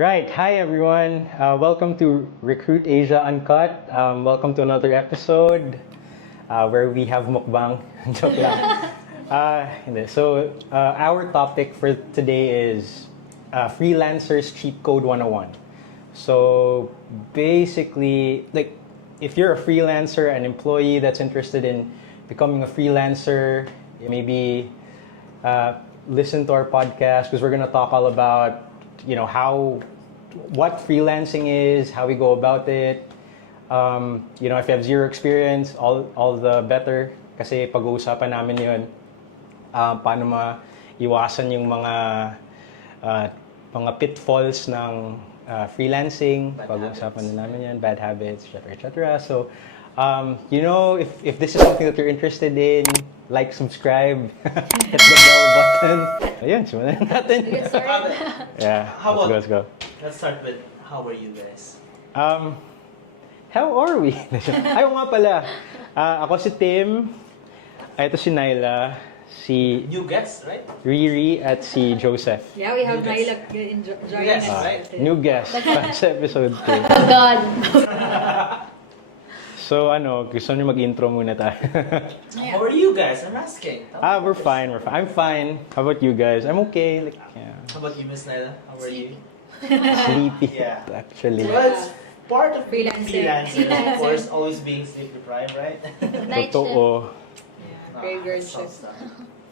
Right, hi everyone. Welcome to Recruit Asia Uncut. Welcome to another episode where we have mukbang. Joke lang. Hindi. So, our topic for today is Freelancers Cheat Code 101. So, basically, like, if you're a freelancer, an employee that's interested in becoming a freelancer, maybe listen to our podcast because we're going to talk all about what freelancing is, how we go about it. If you have zero experience, all the better. Kasi pag-uusapan namin yun, paano maiwasan yung mga pitfalls ng freelancing. Pag-uusapan din namin yan, bad habits, etc. So, if this is something that you're interested in, like, subscribe, hit the bell button. Ayun, simulan natin. Yeah, let's go. Let's start with, how are you guys? How are we? Ayaw nga pala. Ako si Tim, ito si Nyla, si New guests, right? Riri, at si Joseph. Yeah, we have New Nyla joining us. right? New guest, sa episode 2. Oh God! So gusto niyo mag-intro muna tayo? How are you guys? I'm asking. We're fine. I'm fine. How about you guys? I'm okay. How about you, Miss Nyla? How are you? Sleepy, Yeah. actually. Well, it's part of Freelancing. of course, always being sleep deprived, right? Totoo. Graveyard Some shift. stuff.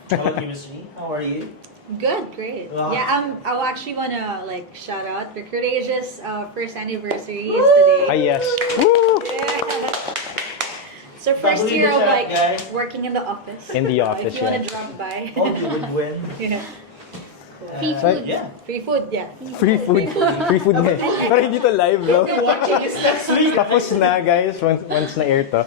How about you, Miss Riri? How are you? Good, great. Wow. Yeah, I actually wanna shout out Rcruit Asia's first anniversary is today. Hi, yes. Woo! Yeah. So first Probably year the of shout, guys. working in the office. In the office, If you wanna yeah. drop by. Hope you would win. Yeah. Free food. Yeah. Free food, yeah. Free food. Free food nga. Pero hindi to live, bro. You're watching this next week. Tapos na, guys, once na-air to.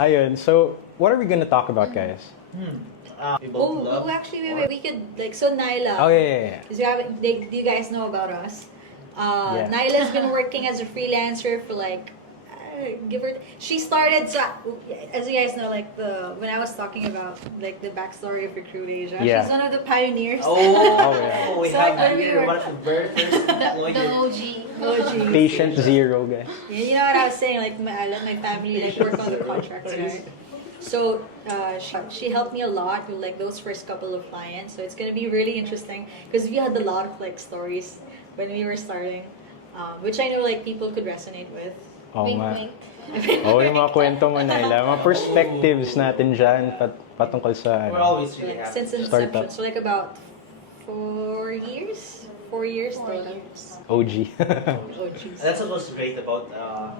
Ayun, so, what are we gonna talk about, guys? We both love. Actually, wait, we could so Nyla. Oh, yeah. Because do you guys know about us? Yeah. Nyla's been working as a freelancer for she started, so as you guys know, when I was talking about the backstory of Rcruit Asia, Yeah. she's one of the pioneers. Oh, yeah. We So, have when we here were- one of the very first employees. OG. Patient zero, guys. You know what I was saying? I let my family work on the contracts, right? So she helped me a lot with those first couple of clients. So it's gonna be really interesting because we had a lot of stories when we were starting, which I know people could resonate with. Oo nga. Oo, yung mga kwento mo, Nyla. Mga perspectives natin dyan patungkol sa We're always really happy. Since Startup. inception, so about 4 years. 4 years. OG. Oh, jeez. That's what's great about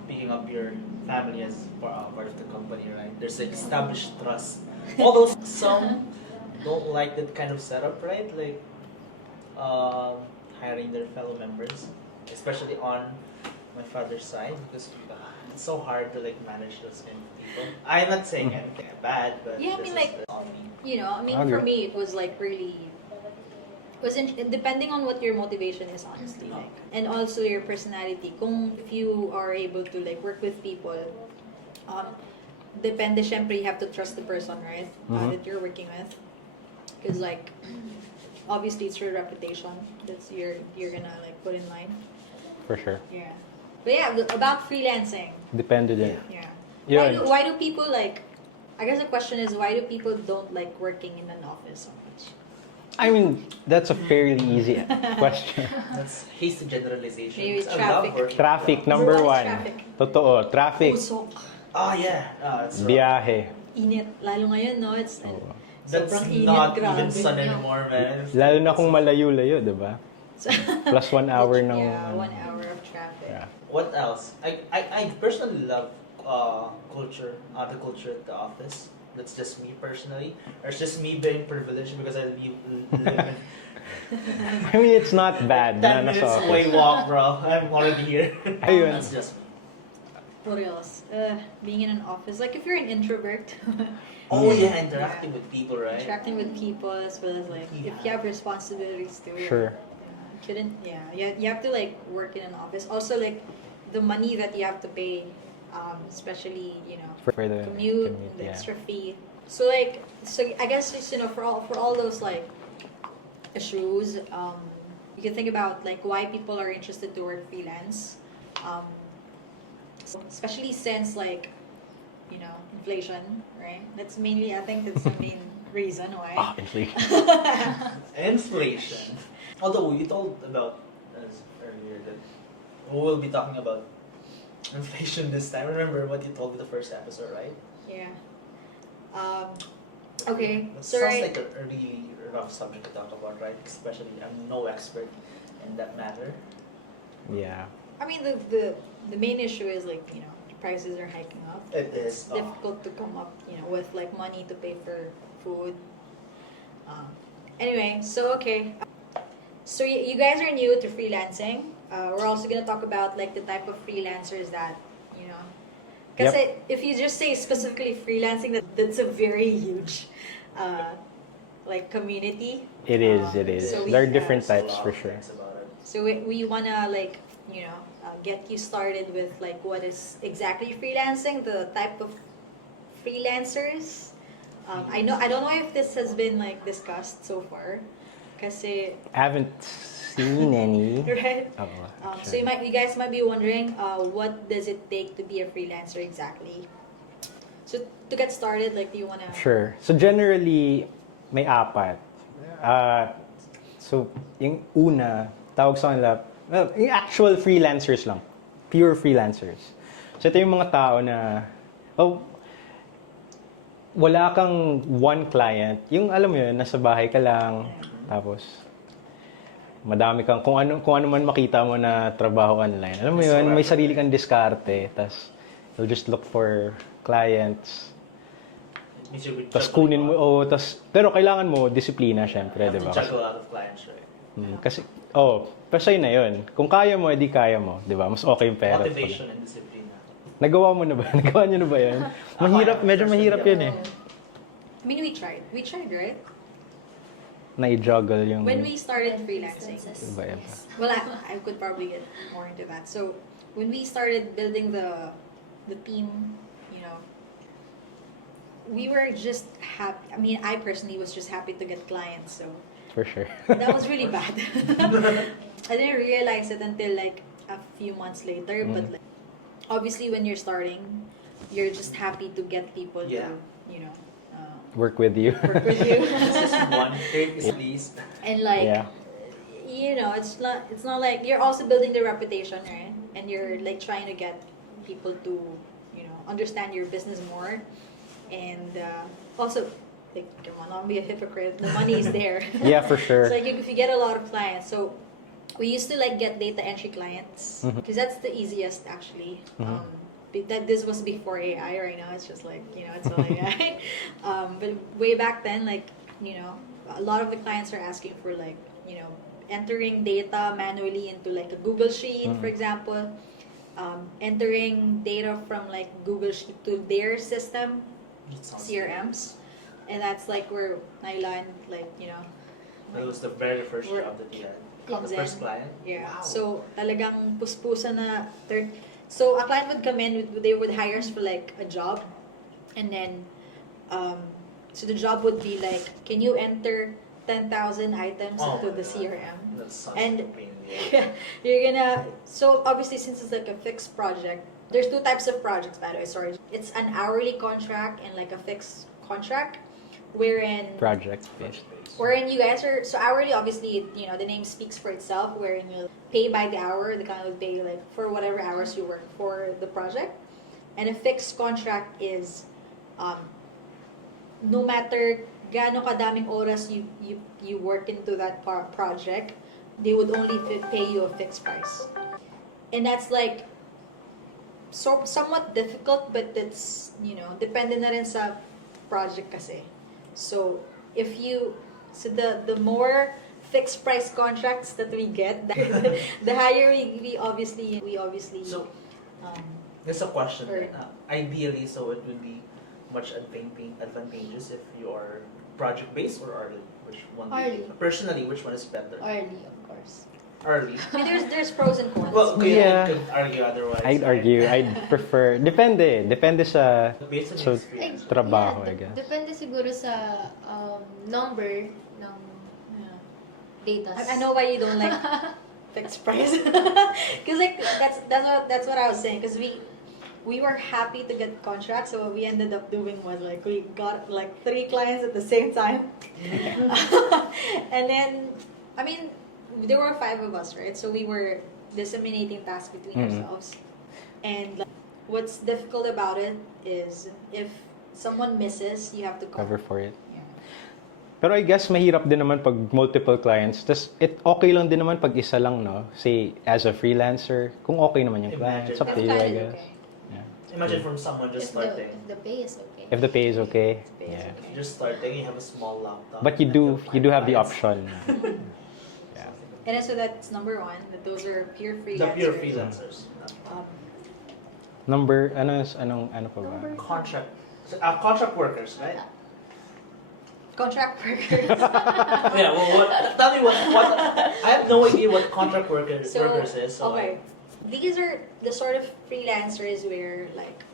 picking up your family as part of the company, right? There's established trust. Although some don't like that kind of setup, right? Hiring their fellow members, especially on my father's side, because it's so hard to manage those kind of people. I'm not saying anything bad, but Yeah, I this mean, is on me. for me, it was really. Depending on what your motivation is, honestly, and also your personality. If you are able to work with people, depende. Syempre, you have to trust the person, right? That you're working with, because obviously it's your reputation that's you're gonna put in line. For sure. Yeah, but yeah, about freelancing. Depende din. Yeah. Yun. Why do people I guess the question is, why do people don't like working in an office so much? I mean, that's a fairly easy question. That's hasty generalization. Maybe I love traffic. working. Traffic, number one. Traffic. Totoo, traffic. Usok. Oh yeah, it's rough. Biyahe. Init. Lalo ngayon, no? It's That's sobrang init, not grabe. even sun anymore, man. Lalo na kung malayo-layo, di ba? Plus 1 hour ng... Yeah, 1 hour of traffic. Yeah. What else? I personally love culture, the culture at the office. That's just me personally. Or it's just me being privileged because I live in I mean, it's not bad 10 na nasa minutes office. away walk, bro. I'm already here. Ayun. That's just me. What else? Being in an office. If you're an introvert, Oh yeah, interacting with people, right? interacting with people as well as if you have responsibilities too. Sure. You have to work in an office. Also the money that you have to pay, especially For the commute, the yeah. extra fee. So I guess just for all those issues, you can think about like why people are interested to work freelance, especially since like inflation, right? That's mainly, I think that's the main reason why. Inflation. Inflation. Although you told about us earlier that we will be talking about inflation this time. Remember what you told me the first episode, right? Yeah. Okay. That So sounds right. like a really rough subject to talk about, right? Especially I'm no expert in that matter. Yeah. I mean, the main issue is like the prices are hiking up. It is. It's difficult to come up with like money to pay for food. Anyway, so okay. So you guys are new to freelancing. We're also gonna talk about like the type of freelancers that because if you just say specifically freelancing, that's a very huge like community. It is. So There are different There's a types lot for of sure. things about it. So we wanna like get you started with like what is exactly freelancing, the type of freelancers. I don't know if this has been like discussed so far, kasi I haven't seen any. right. Oh, So you guys might be wondering, what does it take to be a freelancer exactly? So to get started, like, do you wanna? Sure. So generally, may apat. So yung una, tawag sa kanila, well, yung actual freelancers lang. Pure freelancers. So ito yung mga tao na, wala kang one client. Yung alam mo yun, nasa bahay ka lang, tapos madami kang, kung ano man makita mo na trabaho online. Alam mo yun, may sarili kang diskarte, tapos you'll just look for clients. Tapos kunin mo, pero kailangan mo disiplina, syempre, di ba? Juggle a lot of clients, right? Kasi, pasay na yun. Kung kaya mo, edi kaya mo, di ba? Mas okay yung pera. Motivation and discipline. Nagawa mo na ba? Nagawa nyo na ba yun? Mahirap, medyo mahirap yun eh. I mean, we tried, right? Na-juggle yung... When we started freelancing. Iba. Well, I could probably get more into that. So when we started building the team, we were just happy. I mean, I personally was just happy to get clients. So For sure. that was really bad. I didn't realize it until like a few months later. But like, obviously, when you're starting, you're just happy to get people to Work with you. work with you. This is one thing, at least. And like, Yeah. it's not like you're also building the reputation, right? And you're like trying to get people to, understand your business more. And also, like, come on, don't be a hypocrite. The money is there. Yeah, for sure. So like, if you get a lot of clients, so we used to like get data entry clients because that's the easiest actually. That this was before AI. Right now, it's just like it's all AI. But way back then, like a lot of the clients are asking for like entering data manually into like a Google Sheet, for example, entering data from like Google Sheet to their system, CRMs, and that's like where Nyla and like That was the very first job that you had. comes The first in. client? Yeah. Wow. So talagang puspusan na third. So a client would come in, they would hire us for like a job, and then so the job would be like, can you enter 10,000 items into the CRM? That sounds And like a pain in the ass. you're gonna. So obviously, since it's like a fixed project, there's two types of projects. By the way, sorry, it's an hourly contract and like a fixed contract, wherein Project based. wherein you guys are so hourly. Obviously, the name speaks for itself. Wherein you pay by the hour, the kind of pay like for whatever hours you work for the project, and a fixed contract is, no matter gaano kadaming oras you work into that project, they would only pay you a fixed price, and that's like somewhat difficult, but it's depende na rin sa project kasi. So if you the more fixed price contracts that we get, the higher we obviously So, um, there's a question. Or- Ideally, so it would be much advantageous if you are project-based or early. Which one? Early. Personally, which one is better? Early, of course. Early. I mean, there's pros and cons. Well, Yeah. you could argue otherwise. I'd right? argue, I'd prefer, depende sa Based on so, your experience. trabaho, I Yeah, guess. depende siguro sa number ng Yeah. Date us. I know why you don't like fixed price. Because like that's what I was saying. Because we were happy to get contracts, so what we ended up doing was like we got like 3 clients at the same time. And then, I mean, there were 5 of us, right? So we were disseminating tasks between ourselves. And like, what's difficult about it is if someone misses, you have to Cover for it. Yeah. Pero I guess mahirap din naman pag multiple clients. Tas okay lang din naman pag isa lang, no? Say, as a freelancer, kung okay naman yung client, it's up to That's you, I kinda guess. okay. Yeah. Imagine from someone just starting. If the pay is okay. If the pay is okay, Pay is yeah. okay. You're just starting, you have a small laptop. But you and do have the clients. option. Yeah. And so that's number 1, that those are pure freelancers. The pure freelancers. Um, Ano pa ba? Contract workers, right? contract workers. Yeah, well, tell me what I have no idea what contract workers is. So okay, these are the sort of freelancers where like,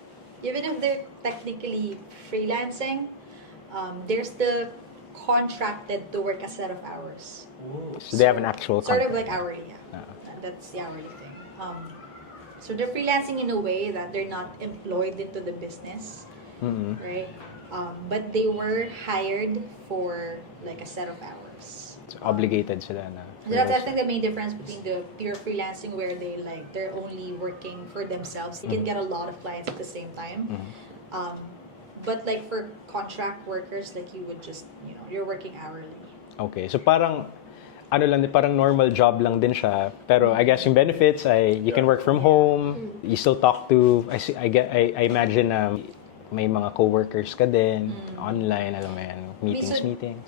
even if they're technically freelancing, they're still contracted to work a set of hours. Ooh. So they have an actual Sort of contract. like hourly, yeah. Ah. That's the hourly thing. So they're freelancing in a way that they're not employed into the business, Mhm. right? But they were hired for like a set of hours. So obligated sila na. So that's I think the main difference between the pure freelancing where they're only working for themselves. You can get a lot of clients at the same time. Mhm. But like for contract workers, like you would just, you're working hourly. Okay, so parang parang normal job lang din siya. Pero I guess yung benefits ay you can work from home, you still talk to I imagine may mga coworkers ka din online, alam mo yan, meetings.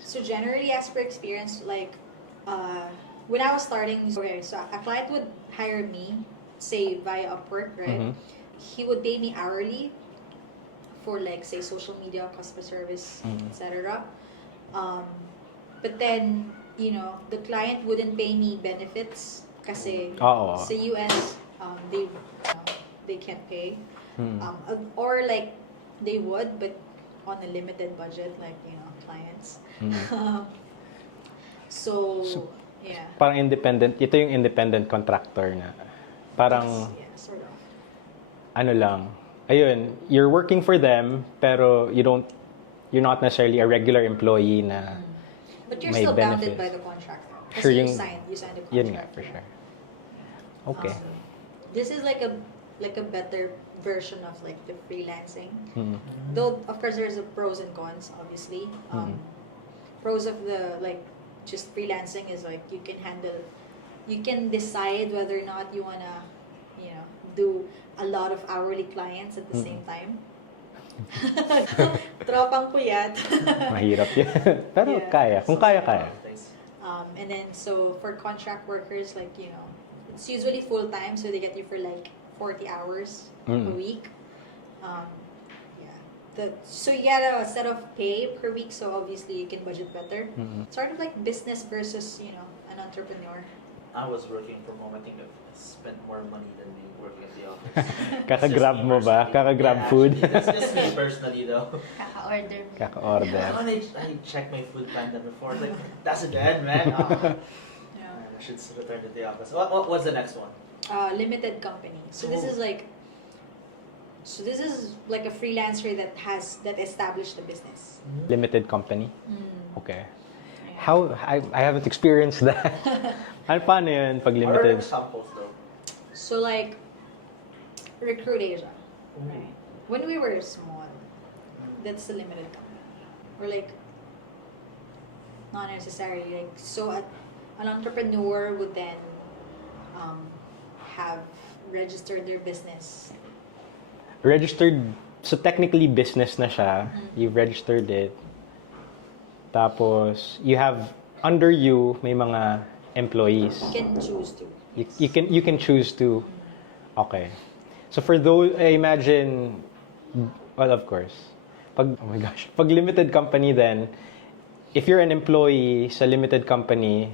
So generally, as per experience, like when I was starting, okay, so a client would hire me, say via Upwork, right? He would pay me hourly for like say social media, customer service, etc. But then, the client wouldn't pay me benefits kasi Oo. sa US, they can't pay. Or like, they would, but on a limited budget, like, clients. So, yeah. Parang independent, ito yung independent contractor na. Parang, Yeah, sort of. ano lang, ayun, you're working for them, pero you're not necessarily a regular employee na But you're may still bounded benefits. by the contract. Kasi Sure, you yung- signed the contract. Yun nga, for sure. Okay. This is like a better version of like the freelancing. Mhm. Though of course there's a pros and cons, obviously. Pros of the like just freelancing is like you can decide whether or not you wanna, do a lot of hourly clients at the same time. Tropang puyat. Mahirap yan. Pero Yeah. kaya. Kung kaya. And then so for contract workers, like, it's usually full time, so they get you for like 40 hours a week. So you get a set of pay per week, so obviously you can budget better. Sort of like business versus, an entrepreneur. I was working from home. I think I spent more money than me working at the office. Kaka-grab It's just me mo ba? personally. Kaka-grab Yeah, food? actually, that's just me personally though. Kaka-order mo. Kaka-order. When I checked my food panda before, like, that's dead, man. Oh. Yeah. I should return to the office. What's the next one? Limited company. So this is like a freelancer that established a business. Limited company? Okay. How, I haven't experienced that. Paano yun pag What are limited? examples though? So like Rcruit Asia. Ooh. Right. When we were small, that's a limited company. Or like not necessarily like so an entrepreneur would then have registered their business. Registered, so technically business na siya. You've registered it. Tapos, you have, under you, may mga employees. You can choose to. You can choose to. Okay. So for those, I imagine, well, of course. Oh my gosh. Pag limited company then, if you're an employee sa limited company,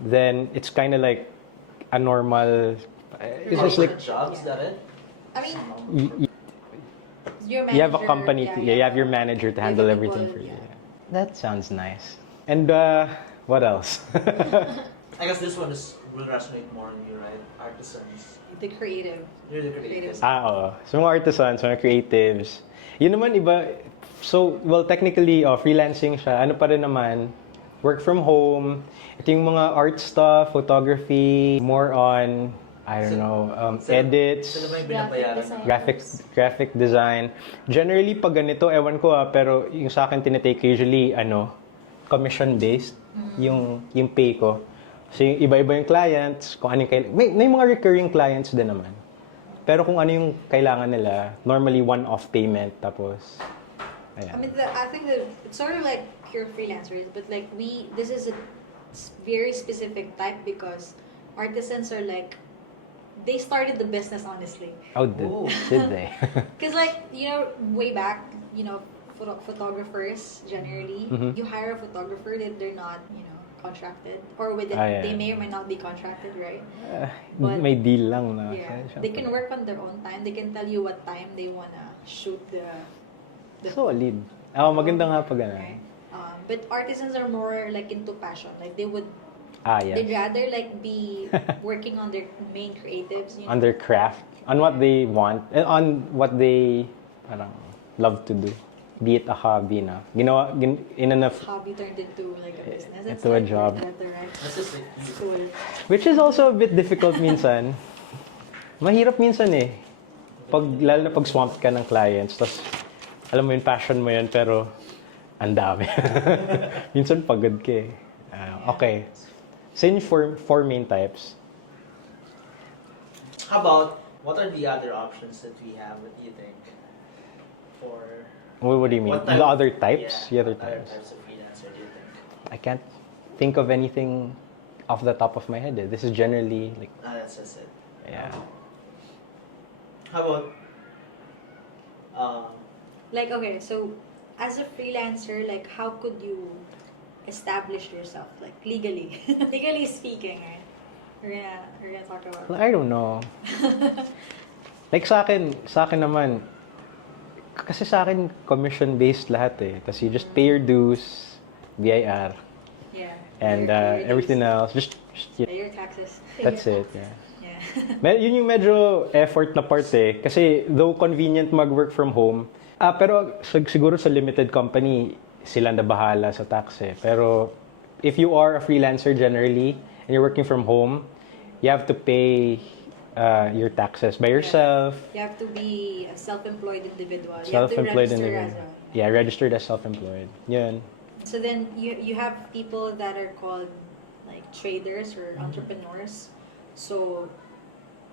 then it's kind of like a normal, it's just like, jobs, that it? I mean, your you have a manager, company, you have your manager to handle the everything people, for you. yeah. That sounds nice. And What else? I guess this one will resonate more on you, right? Artisans. The creative. You're the creative. Oo. So mga artisans, mga creatives. Yun naman iba. So, well, technically, freelancing siya. Ano pa rin naman, work from home. Ito yung mga art stuff, photography, more on, I don't know, edits, Sila ba yung binabayaran? graphic design. Generally, pag ganito, ewan ko pero yung sa akin tinitake usually, commission-based, yung pay ko. So, yung iba-iba yung clients, kung anong may mga recurring clients din naman. Pero kung ano yung kailangan nila, normally one-off payment, tapos, ayan. I mean, I think it's sort of like pure freelancers, but like this is a very specific type because artisans are like, they started the business honestly. Oh, did they? Because like, way back, photographers generally, you hire a photographer that they're not, contracted, or with it, yeah. they may or may not be contracted, right? But may deal lang na. yeah, they can work on their own time. They can tell you what time they wanna shoot the Solid. Maganda nga pag right? But artisans are more like into passion. Like they would, yes. they'd rather like be working on their main creatives, On their craft, on what they want, and on what they parang love to do. Be it a hobby na. Ginawa, in enough, hobby turned into like a business. It's into a like job. right? That's just it. Cool. Which is also a bit difficult minsan. Mahirap minsan eh. Lalo na pag swamped ka ng clients, tapos alam mo yung passion mo yun, pero ang dami. Minsan pagod ka eh. Okay. So yun four main types. How about, what are the other options that we have? What do you think? For What do you mean? what type- The other types? Yeah, The other what other types? types of freelancer do you think? I can't think of anything off the top of my head. This is generally like, That's just it. yeah. How about, Like, okay, so as a freelancer, like, how could you establish yourself, like, legally? Legally speaking, right? We're gonna talk about Well, I don't know. Like sa akin naman, kasi sa akin, commission-based lahat eh. Tapos you just pay your dues, BIR, yeah. and Your everything dues. else. Just Yeah, your taxes. that's it, yeah. Yeah. Yun yung medyo effort na part eh. Kasi though convenient mag-work from home, pero siguro sa limited company, sila na bahala sa tax eh. Pero if you are a freelancer generally, and you're working from home, you have to pay your taxes by yourself. You have to be a self-employed individual. Self-employed you have to register individual. as Yeah, registered as self-employed. Yun. So then you have people that are called like traders or entrepreneurs. So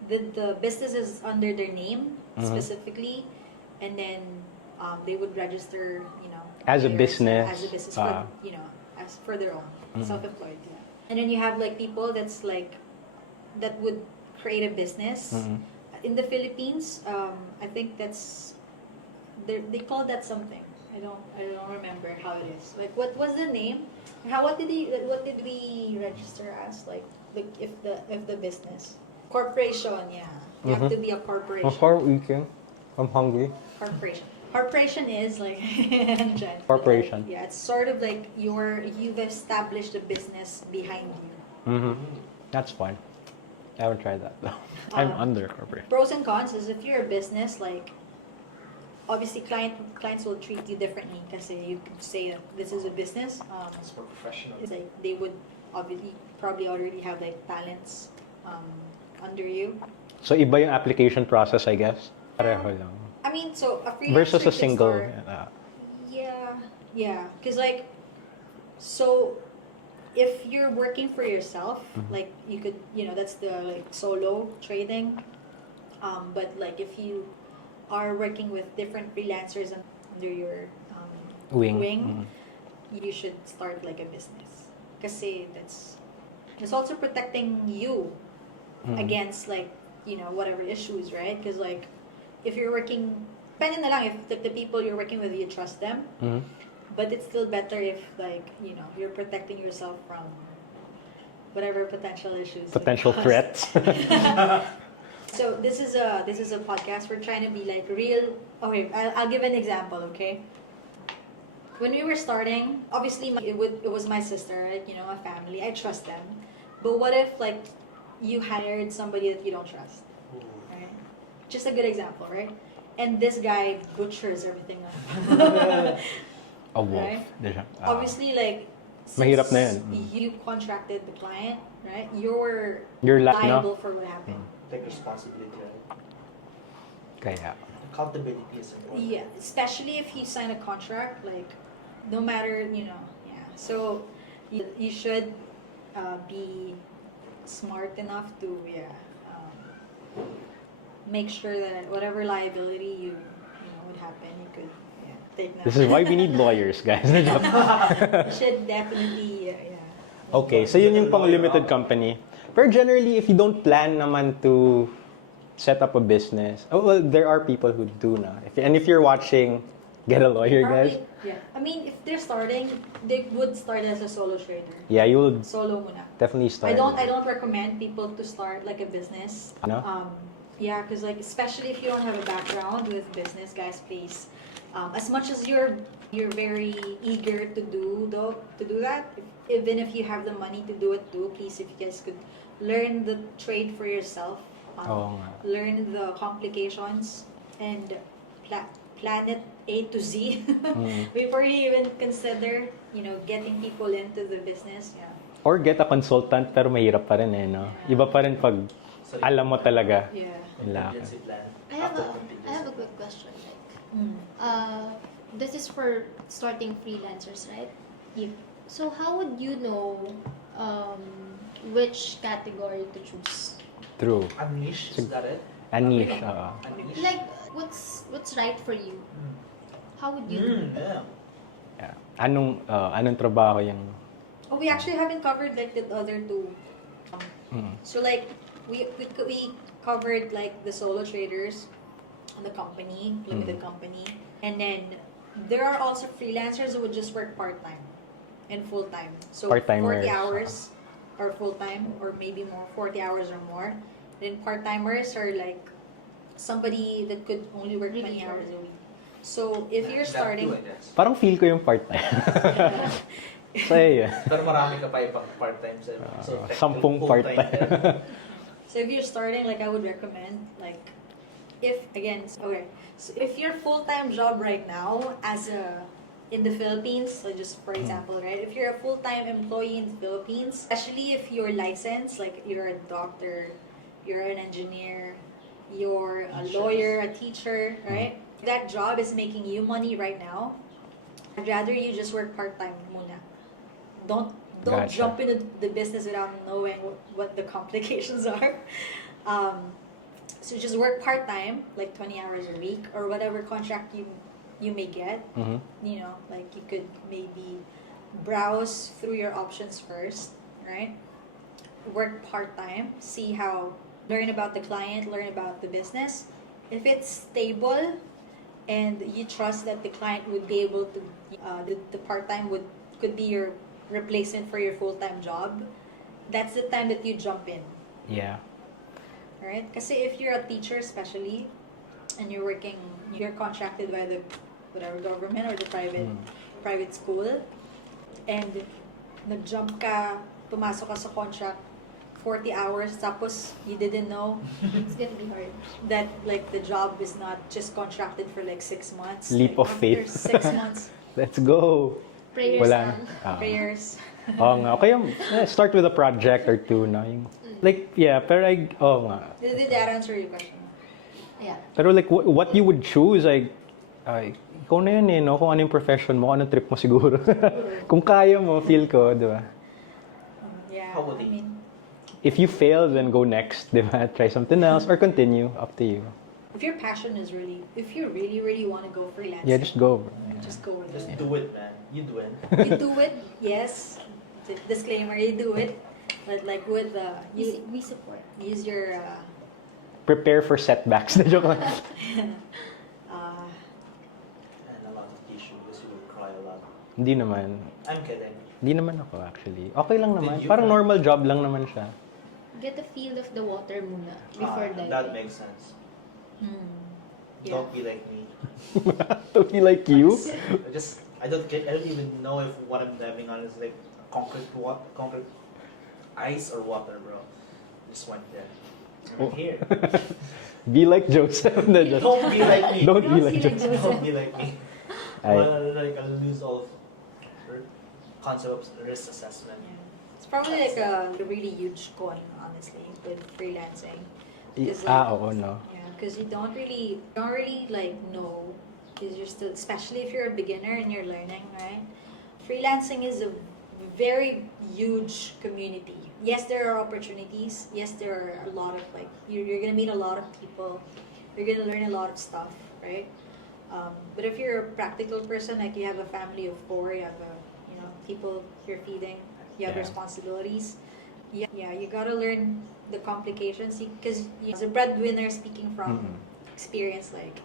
the business is under their name specifically, and then they would register, As a theirs business. as a business, for, as for their own, self-employed. Yeah. And then you have like people that's like that would create a business in the Philippines. I think they call that something. I don't remember how it is. Like what was the name? What did we register as? Like if the business corporation, yeah. You have to be a corporation. Weekend. I'm hungry. Corporation. Corporation is like Corporation. Yeah, it's sort of like you've established a business behind you. That's fine. I haven't tried that though. I'm under corporate. Pros and cons is if you're a business, like obviously clients will treat you differently because you could say that this is a business. it's more professional. It's like they would obviously probably already have like talents under you. So iba yung application process, I guess. Pareho lang. I mean, so a freelancer Versus a can single. start- Yeah, because like, so if you're working for yourself, like you could, that's the like solo trading. But like if you are working with different freelancers under your Wing. you should start like a business. Kasi that's also protecting you against like, whatever issues, right? Because like if you're working, depende na lang if the people you're working with, you trust them. But it's still better if like, you're protecting yourself from whatever potential issues. Potential like, threats. So this is a podcast. We're trying to be like real. Okay, I'll give an example. Okay. when we were starting, obviously it was my sister, right? You know, a family. I trust them. But what if like you hired somebody that you don't trust, right? Just a good example, right? And this guy butchers everything up. A wolf. Right? Di siya? Obviously, like Mahirap na yun. you contracted the client, right? You're You're liable for what happened. Take responsibility, right? Kaya. Accountability is important. Yeah, especially if you sign a contract, like no matter, you know, yeah. So you should be smart enough to make sure that whatever liability you know would happen, you could take that. This is why we need lawyers, guys. You should definitely Okay, so yun yung pang limited company. Pero generally, if you don't plan naman to set up a business, oh, well, there are people who do na. And if you're watching, get a lawyer, guys. Yeah, I mean, if they're starting, they would start as a solo trader. Yeah, you will Solo muna. definitely start. I don't recommend people to start like a business. No? Yeah, because like especially if you don't have a background with business, guys, please. As much as you're very eager to do that, even if you have the money to do it too, please, if you guys could learn the trade for yourself, Oo nga. learn the complications, and plan it A to Z before you even consider, you know, getting people into the business. Yeah. Or get a consultant, pero mahirap pa rin eh, no? Iba pa rin pag alam mo talaga. Yeah. Contingency plan. I have a quick question. Like, this is for starting freelancers, right? Yeah. So how would you know which category to choose? True. A niche, is that it? A niche. A niche? Like, what's right for you? How would you know? Yeah. Yeah. Anong trabaho yung... Oh, we actually haven't covered like the other two. So like we covered like the solo traders on the company, limited company, and then there are also freelancers who would just work part-time and full-time. So 40 Part-timers. hours or full-time, or maybe more, 40 hours or more. Then part-timers are like somebody that could only work 20 hours a week. So if you're starting, That too, I guess. Parang feel ko yung part-time. So, yeah. Pero marami ka pa ibang part-time sa so technically 10 full-time part-time. din. so if you're starting, like I would recommend, like if if your full-time job right now in the Philippines, so just for example, right, if you're a full-time employee in the Philippines, especially if you're licensed, like you're a doctor, you're an engineer, you're a lawyer, a teacher, right, that job is making you money right now, I'd rather you just work part-time muna. Don't Gotcha. jump into the business without knowing what the complications are. So just work part-time, like 20 hours a week, or whatever contract you may get. You know, like you could maybe browse through your options first, right? Work part-time, learn about the client, learn about the business. If it's stable and you trust that the client would be able to, the part-time could be your replacement for your full-time job, that's the time that you jump in. Yeah. Alright? Kasi if you're a teacher especially, and you're contracted by the whatever government or the private school, and nag-jump ka, pumasok ka sa contract, 40 hours, tapos you didn't know It's gonna be hard. that like the job is not just contracted for like 6 months. Leap like, of faith. After 6 months, Let's go. Prayers Wala. lang. prayers. Oo nga. Okay, start with a project or two na. Like, yeah, pero nga. Did that answer your question? Yeah. Pero like, what you would choose, ikaw na yun eh, no? Kung ano yung profession mo, anong trip mo siguro. Kung kaya mo, feel ko, di ba? Yeah, How would I it? mean, If you fail, then go next, di ba? Try something else or continue, up to you. if your passion is if you really want to go freelancing, Yeah, just go. Bro. just go with Just it. do it, man. You do it. You do it, yes. Disclaimer, you do it, but like with We support. use your Prepare for setbacks. Joke lang. And a lot of tissue because you will cry a lot. Hindi naman. I'm kidding. Hindi naman ako actually. Okay lang naman. Did you Parang cry? normal job lang naman siya. Get the feel of the water muna before diving. That makes sense. yeah. Don't be like me. Don't be like you. I I don't even know if what I'm diving on is like concrete ice or water, bro. Just went there. I'm here. Be like Joseph. No, just- Don't be like me. Don't be like be like Joseph. Don't be like me. I- I'll lose all concept of risk assessment. Yeah. It's probably like a really huge coin, honestly, with freelancing. Oo, no. Yeah, because you don't really like know, because you're still, especially if you're a beginner and you're learning, right? Freelancing is a very huge community. Yes, there are opportunities. Yes, there are a lot of like you're gonna meet a lot of people. You're gonna learn a lot of stuff, right? But if you're a practical person, like you have a family of 4, you have people you're feeding, you have Yeah. responsibilities. Yeah, you gotta learn the complications because as a breadwinner, speaking from experience, like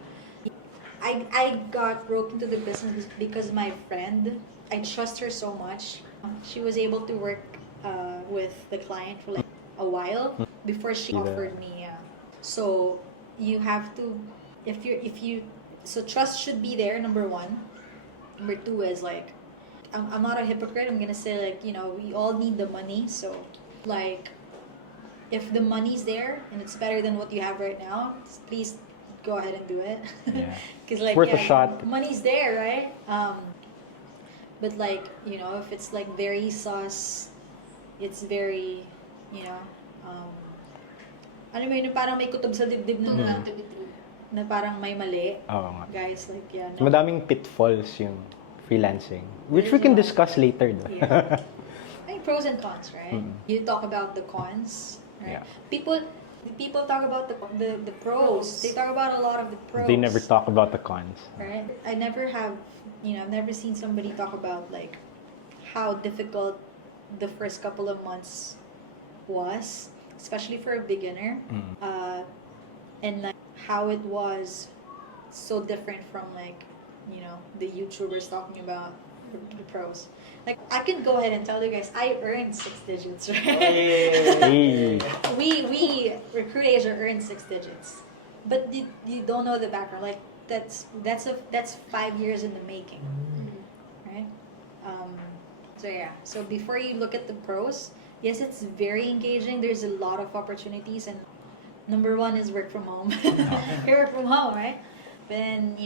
I got roped into the business because my friend, I trust her so much. She was able to work with the client for like a while before she offered me. So you have to, if you, so trust should be there. Number 1. Number 2 is like, I'm not a hypocrite. I'm gonna say like we all need the money. So like, if the money's there and it's better than what you have right now, please go ahead and do it. Yeah. Because like Worth a shot. money's there, right? But like if it's like very sus, it's very ano mo yun, parang may kutob sa dibdib Too na, good to be true. na parang may mali. Oo nga. Guys, like no. Madaming pitfalls yung freelancing, which we can discuss later. Though. Yeah. Like pros and cons, right? Mm. You talk about the cons, right? Yeah. People talk about the pros. They talk about a lot of the pros. They never talk about the cons. Right? I never have, I've never seen somebody talk about like how difficult the first couple of months was, especially for a beginner, and like how it was so different from like the YouTubers talking about the pros. Like I can go ahead and tell you guys, I earned 6 digits, right? Hey. we Recruit Asia earned 6 digits, but you don't know the background. Like that's 5 years in the making, right? So yeah. So before you look at the pros, yes, it's very engaging. There's a lot of opportunities, and number 1 is work from home. You work from home, right? But then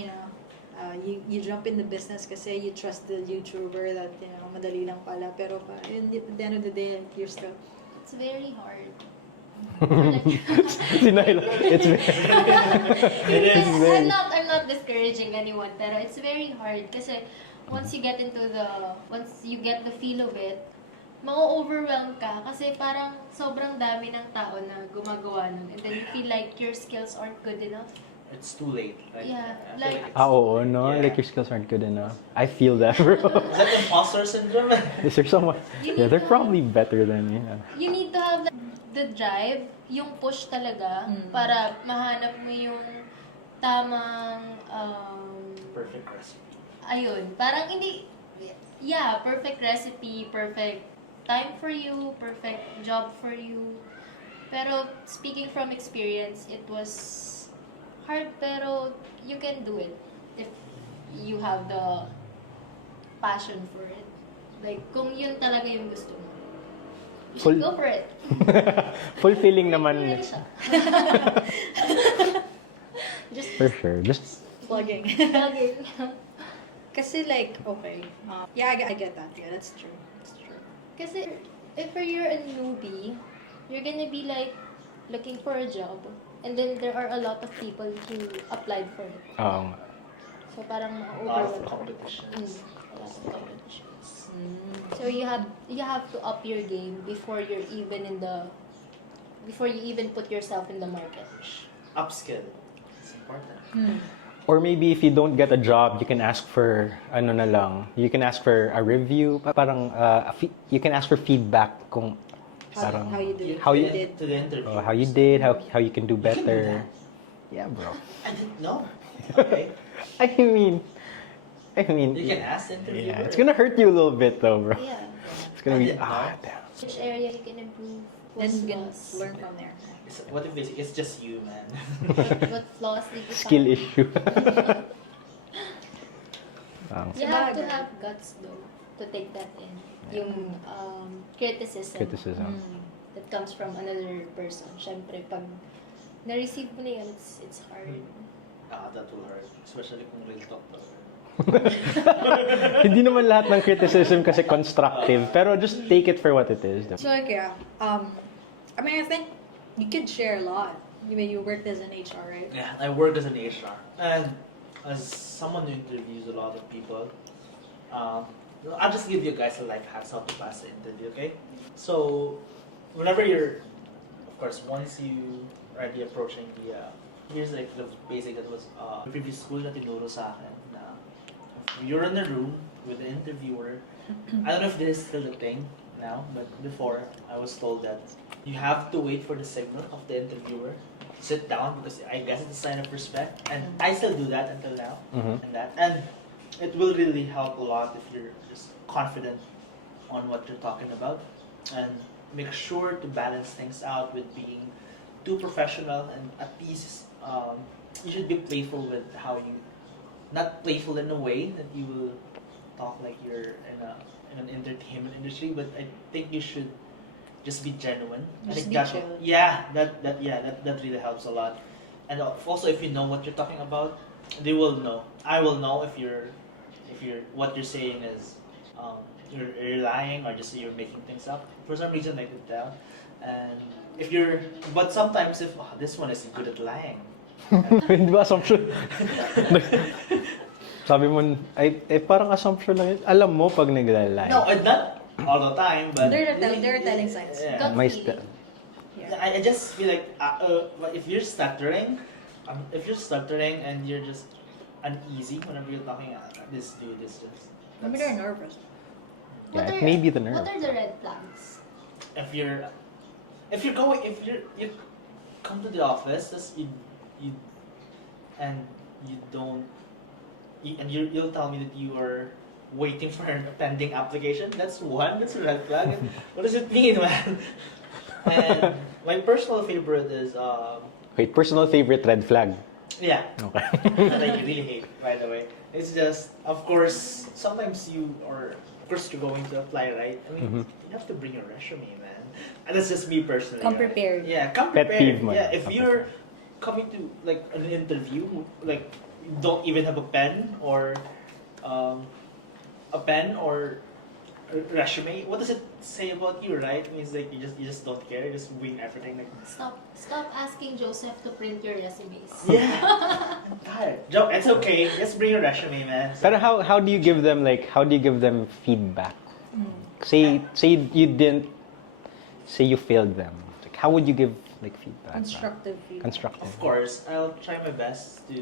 you jump in the business kasi you trust the YouTuber that madali lang pala, pero at the end of the day you're still. It's very hard. Si Nyla, it's very... I'm not discouraging anyone, pero it's very hard kasi once you get the feel of it, ma-overwhelm ka kasi parang sobrang dami ng tao na gumagawa nun, and then you feel like your skills aren't good enough. It's too late. Right? Yeah, I feel like- it's- Oo, no? Yeah. Like your skills aren't good enough. I feel that, bro. Is that imposter syndrome? Is there someone? You Yeah, need they're to- probably better than me. You need to have the drive, yung push talaga, para mahanap mo yung tamang, Perfect recipe. ayun, parang hindi, perfect recipe, perfect time for you, perfect job for you. Pero speaking from experience, it was hard, pero you can do it if you have the passion for it. Like, kung yun talaga yung gusto mo, you should go for it. Fulfilling Pwede naman. siya. Just For sure. Just plugging. Okay. Kasi like, okay. Yeah, I get that. Yeah, that's true. That's true. Kasi if you're a newbie, you're gonna be like looking for a job, and then there are a lot of people who applied for it. So parang A lot of ma-overwhelm. competitions. A lot of competitions. So you have to up your game before you even put yourself in the market. Upskill. It's important. or maybe if you don't get a job, you can ask for ano na lang. You can ask for a review, parang you can ask for feedback kung parang How you did. How you did. To the interview. how you did, how you can do You can do better. that. Yeah, bro. I didn't know. Okay. I mean, You can ask the interviewer. yeah, it's gonna hurt you a little bit though, bro. Yeah. It's gonna be I didn't know. damn. Which area you can improve? Then What you can flaws? learn from there. What if it's just you, man? What flaws did you Skill find? issue. You have to have guts though to take that in. Yung criticism that comes from another person. Syempre, pag na-receive mo na yun, it's hard. That will hurt. Especially kung real talk to. Hindi naman lahat ng criticism kasi constructive, pero just take it for what it is. So like yeah, I mean I think you could share a lot. You worked as an HR, right? Yeah, I worked as an HR. And as someone who interviews a lot of people, I'll just give you guys a life hacks how to pass the interview, okay? So, whenever you're, of course, once you are already approaching the, here's like the basic that was the previous school na tinuro sa akin na if you're in a room with the interviewer, I don't know if this is still a thing now, but before I was told that you have to wait for the signal of the interviewer, sit down because I guess it's a sign of respect, and I still do that until now, and it will really help a lot if you're just confident on what you're talking about, and make sure to balance things out with being too professional and at least you should be playful with how you, not playful in a way that you will talk like you're in an entertainment industry, but I think you should just be genuine. I think that that really helps a lot. And also if you know what you're talking about, they will know. I will know if you're what you're saying is you're lying or just you're making things up. For some reason I could tell. And if you're, but sometimes if this one is good at lying. Hindi ba assumption? Sabi mo, ay parang assumption lang yun. Alam mo pag naglalay. No, not all the time, but They're telling signs. Yeah. May I just feel like if you're stuttering and you're just uneasy whenever you're talking, this. Maybe they're nervous. Yeah, it may be the nerve. What are the red flags? If you come to the office, you'll tell me that you are waiting for a pending application. That's a red flag. What does it mean, man? And my personal favorite is Wait, personal favorite red flag. yeah. Okay. That I really hate, by the way. It's just, of course, sometimes you're going to apply, right? I mean, you have to bring your resume, man. And that's just me personally. Come right? prepared. Yeah, come Pet prepared. peeve mo. Yeah, if you're coming to like an interview, like you don't even have a pen or a resume, what does it say about you, right? It means like you just don't care, you just wing everything. Like Stop asking Joseph to print your resumes. yeah, I'm tired. Joe, it's okay. Just bring your resume, man. So, Pero how do you give them feedback? Say you didn't, say you failed them. Like, how would you give like feedback? Constructive feedback. Constructive. of course, I'll try my best to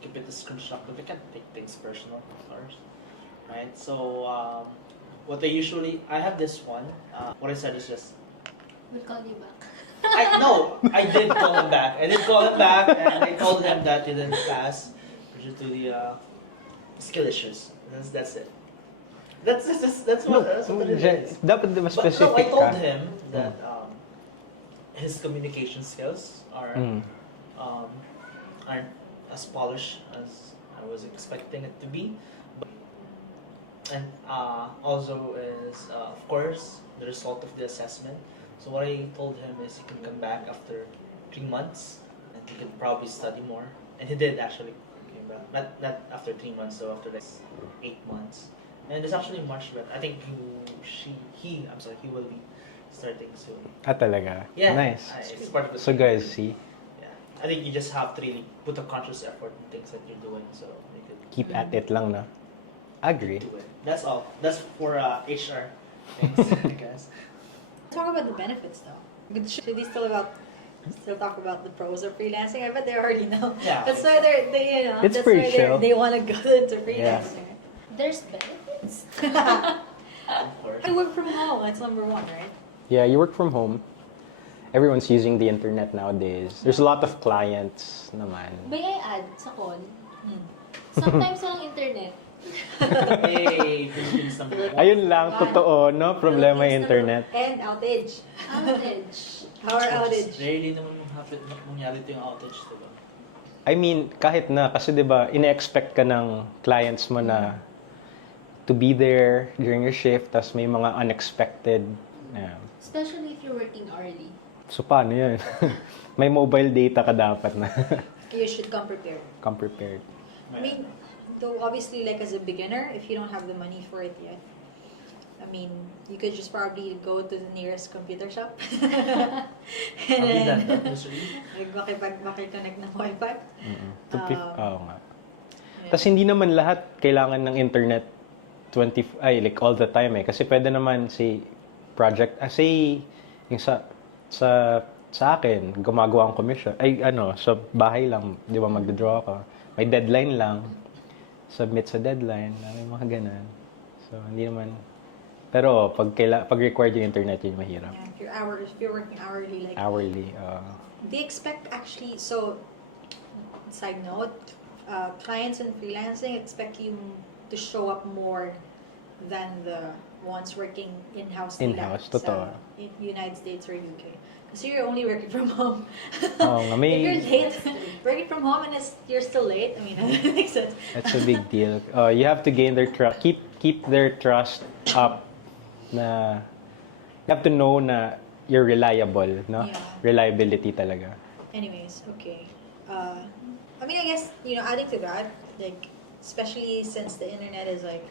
keep it as constructive. I can't take things personal, of course. Right? So, I have this one. What I said is just, We'll call you back. I did call him back. I did call him back, and I told him that he didn't pass due to the skill issues. That's it. That's what it is. Dapat diba But no, specific I told ka? him that his communication skills aren't as polished as I was expecting it to be. And also is, of course, the result of the assessment. So what I told him is he can come back after 3 months and he could probably study more. And he did actually came back. Not after 3 months, so after like 8 months. And it's actually much better. I think he will be starting soon. Talaga? Yeah. Nice. It's part of the So guys, see? Yeah. I think you just have to really put a conscious effort in things that you're doing so you could Keep at it lang na. Agree. do it. That's all. That's for HR things, I guess. Talk about the benefits though. Should they still talk about the pros of freelancing? I bet they already know. Yeah. That's why they It's that's pretty why chill. they want to go into freelancing. There's benefits. Of course. I work from home. That's number one, right? Yeah, you work from home. Everyone's using the internet nowadays. There's a lot of clients naman. May I add sa call? Sometimes walang internet. Hey, Philippines number one. Ayun lang, totoo, no? Problema yung internet. And outage. Outage. Power outage. Rarely naman mangyari ito yung outage, diba? I mean, kahit na, kasi 'di ba, ine-expect ka ng clients mo na to be there during your shift, tas may mga unexpected. Especially if you're working early. So, paano yun? May mobile data ka dapat na. You should come prepared. Come prepared. I mean, though obviously, like as a beginner, if you don't have the money for it yet, I mean, you could just probably go to the nearest computer shop. And then, makiconnect ng Wi-Fi. Oo nga. Tapos hindi naman lahat kailangan ng internet like all the time eh. Kasi pwede naman project, say, yung sa akin, gumagawa ang commission. Sa bahay lang, di ba, magdodraw ako. May deadline lang. Submit sa deadline. May mga ganun. So, hindi naman. Pero, pag required yung internet, yun mahirap. Yeah, if you're working hourly, like... Hourly. They expect actually, so, side note, clients in freelancing expect you to show up more than the ones working in-house. In-house, totoo. In United States or UK. Kasi you're only working from home. Oo nga, If you're late, working from home and you're still late, I mean, that makes sense. That's a big deal. You have to gain their trust. Keep their trust up. Na you have to know na you're reliable, no? Yeah. Reliability talaga. Anyways, okay. I mean, I guess, adding to that, like, especially since the internet is like,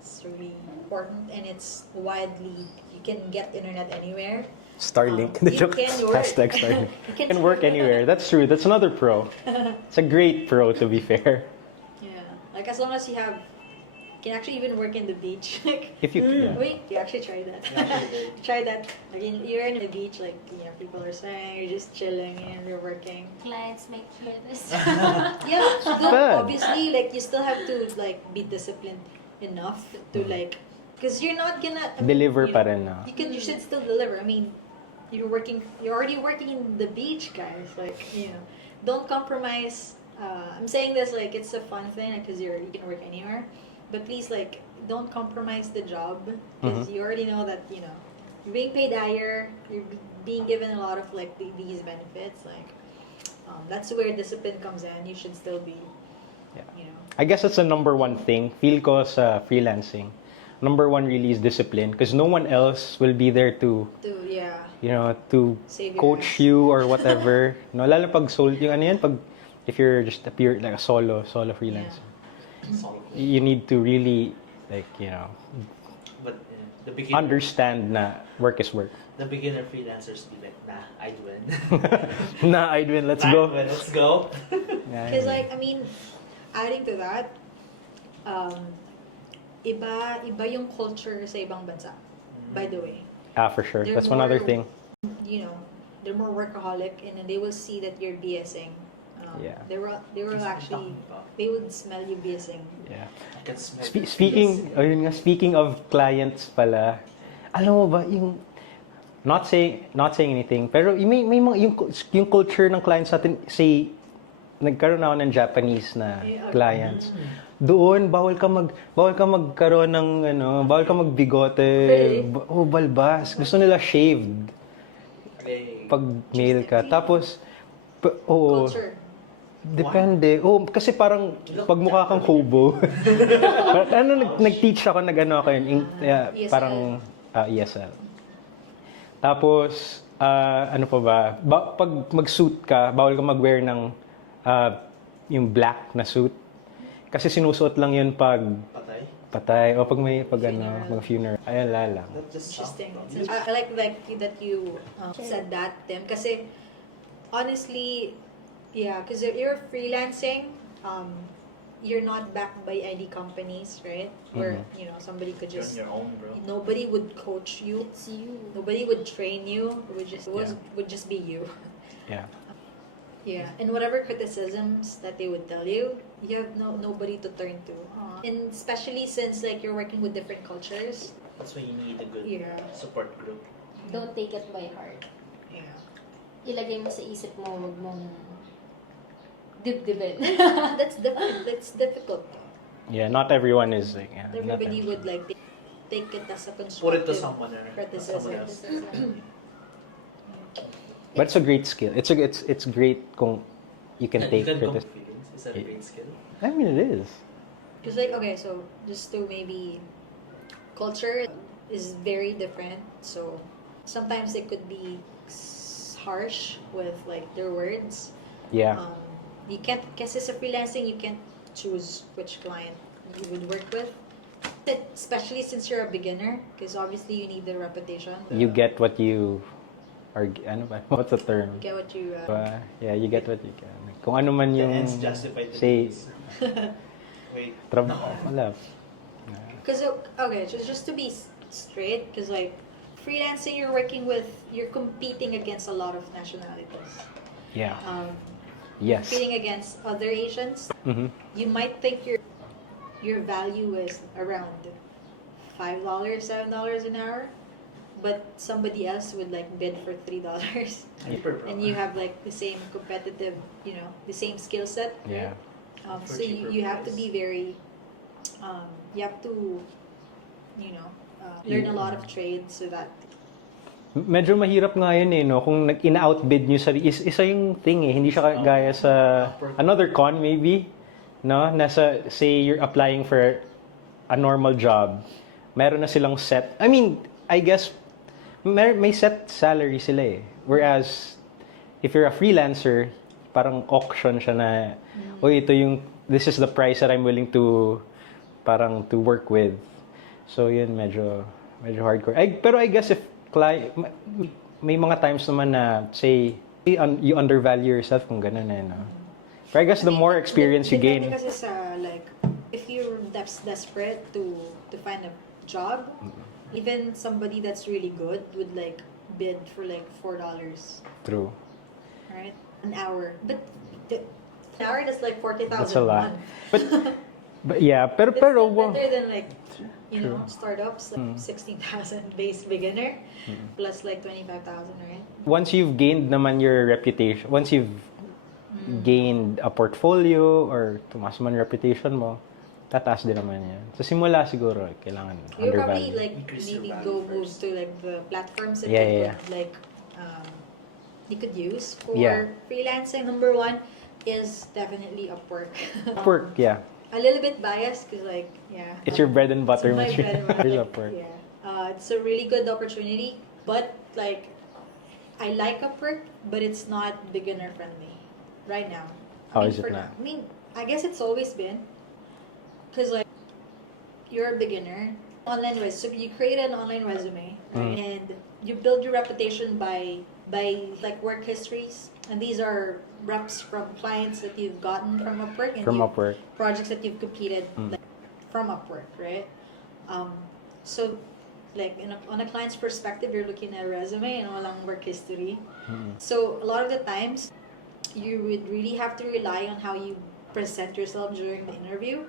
it's really important and it's you can get internet anywhere. Starlink. You can work. Hashtag Starlink. You can work anywhere. That's true. That's another pro. It's a great pro, to be fair. Yeah. Like, as long as you can actually even work in the beach. If you yeah. Wait, you actually try that. Try that. Like, you're in the beach, like, people are saying, you're just chilling and you're working. Clients might hear this. Yeah, still, But- obviously, like, you still have to, like, be disciplined enough to, like, because you're not gonna... Deliver pa rin, no? You should still deliver. I mean, you're already working in the beach, guys. Like, don't compromise. I'm saying this, like, it's a fun thing, because you can work anywhere. But please, like, don't compromise the job, because you already know that, you're being paid higher, you're being given a lot of, like, these benefits. Like, that's where discipline comes in. You should still be, I guess that's the number one thing. Feel ko sa freelancing. Number one really is discipline, because no one else will be there to save your coach ass. you or whatever. No, lalo pag if you're just like a solo freelancer. You need to really, like, But the beginner, understand na work is work. the beginner freelancers be like, nah, I'd win. Nah, I'd win. Let's go. Let's go. Because, like, I mean, adding to that, iba yung culture sa ibang bansa, by the way. For sure. They're That's one other more- thing. They're more workaholic, and then they will see that you're BSing. Yeah. They will actually, they would smell you BSing. Yeah. I can smell Speaking of clients pala, alam mo ba yung not saying anything, pero may mga yung culture ng clients natin, say nagkaroon ako ng Japanese na clients. Doon bawal ka magkaroon ng bawal ka magbigote. Really? Balbas. Gusto nila shaved pag male ka. Tapos Culture. depende. Kasi parang pagmukha kang hobo. Nag-teach ako, ako yun. ESL. Parang ESL. Tapos, ano pa ba? Pag mag-suit ka, bawal ka mag-wear ng yung black na suit. Kasi sinusuot lang yun pag patay. O pag may mga funeral. Ayun, lang. Interesting. I like that you said that, Tim. Kasi, honestly, yeah, because you're freelancing, you're not backed by any companies, right? Where, somebody could You're on just... your own, bro. Nobody would coach you. It's you. Nobody would train you. Would just be you. Yeah. Yeah, and whatever criticisms that they would tell you, you have nobody to turn to. And especially since, like, you're working with different cultures. That's why you need a good support group. Don't take it by heart. Yeah. Ilagay mo sa isip mo, wag mong dibdibin. That's difficult. Yeah, not everyone is like... Yeah, Everybody would, like, take it as a constructive Put it to someone criticism. someone else. But it's a great skill. It's great kung you can take You can criticism. feelings. Is that a great skill? I mean, it is. Because like, okay, so just to maybe culture is very different. So sometimes it could be harsh with like their words. Yeah. You can't, because it's a freelancing, you can't choose which client you would work with. Especially since you're a beginner, because obviously you need the reputation. You get what you are, ano ba? What's the term? Get what you. Yeah, you get what you can. Kung ano man The yung ends justify the say means. Wait. Wala. Because okay, just to be straight, because like freelancing, you're competing against a lot of nationalities. Yeah. Yes. Competing against other Asians. Mm-hmm. You might think your value is around $5, $7 an hour, but somebody else would like bid for $3, and you have like the same competitive, the same skill set, right? Yeah. So you have to be very, you have to, learn a lot of trades so that. Medyo mahirap nga yun no? Kung ina-outbid nyo isa yung thing hindi siya gaya sa another con maybe, no? Nasa, say you're applying for a normal job, meron na silang set, I mean, I guess, may set salary sila Whereas, if you're a freelancer, parang auction siya na, this is the price that I'm willing to, to work with. So yun, medyo hardcore. Pero I guess if may mga times naman na, say, you undervalue yourself kung ganun no? But I guess the more experience you gain. Kasi sa, like, if you're desperate to find a job, even somebody that's really good would like bid for like $4. True. Right? An hour. But an hour is like 40,000 That's a lot. month. But yeah, pero It's still better than like, startups like 16,000 base beginner plus like 25,000, right? Once you've gained naman your reputation, once you've gained a portfolio or tumaas man reputation mo, tataas din naman yan. Sa simula siguro, kailangan You undervalue. probably like Increase your maybe value move first. to like the platforms that Yeah. you could use for Yeah. freelancing. Number one is definitely Upwork. Upwork, yeah. A little bit biased because It's your bread and butter it's my material. bread and butter. Upwork. Yeah. It's a really good opportunity, but like I like Upwork, but it's not beginner friendly right now. How I mean, is it for not? now. I mean, I guess it's always been because like you're a beginner. So you create an online resume, right? And you build your reputation by like work histories, and these are reps from clients that you've gotten from Upwork and Upwork. projects that you've completed like, from Upwork, right? So like on a client's perspective, you're looking at a resume and walang work history. So a lot of the times, you would really have to rely on how you present yourself during the interview.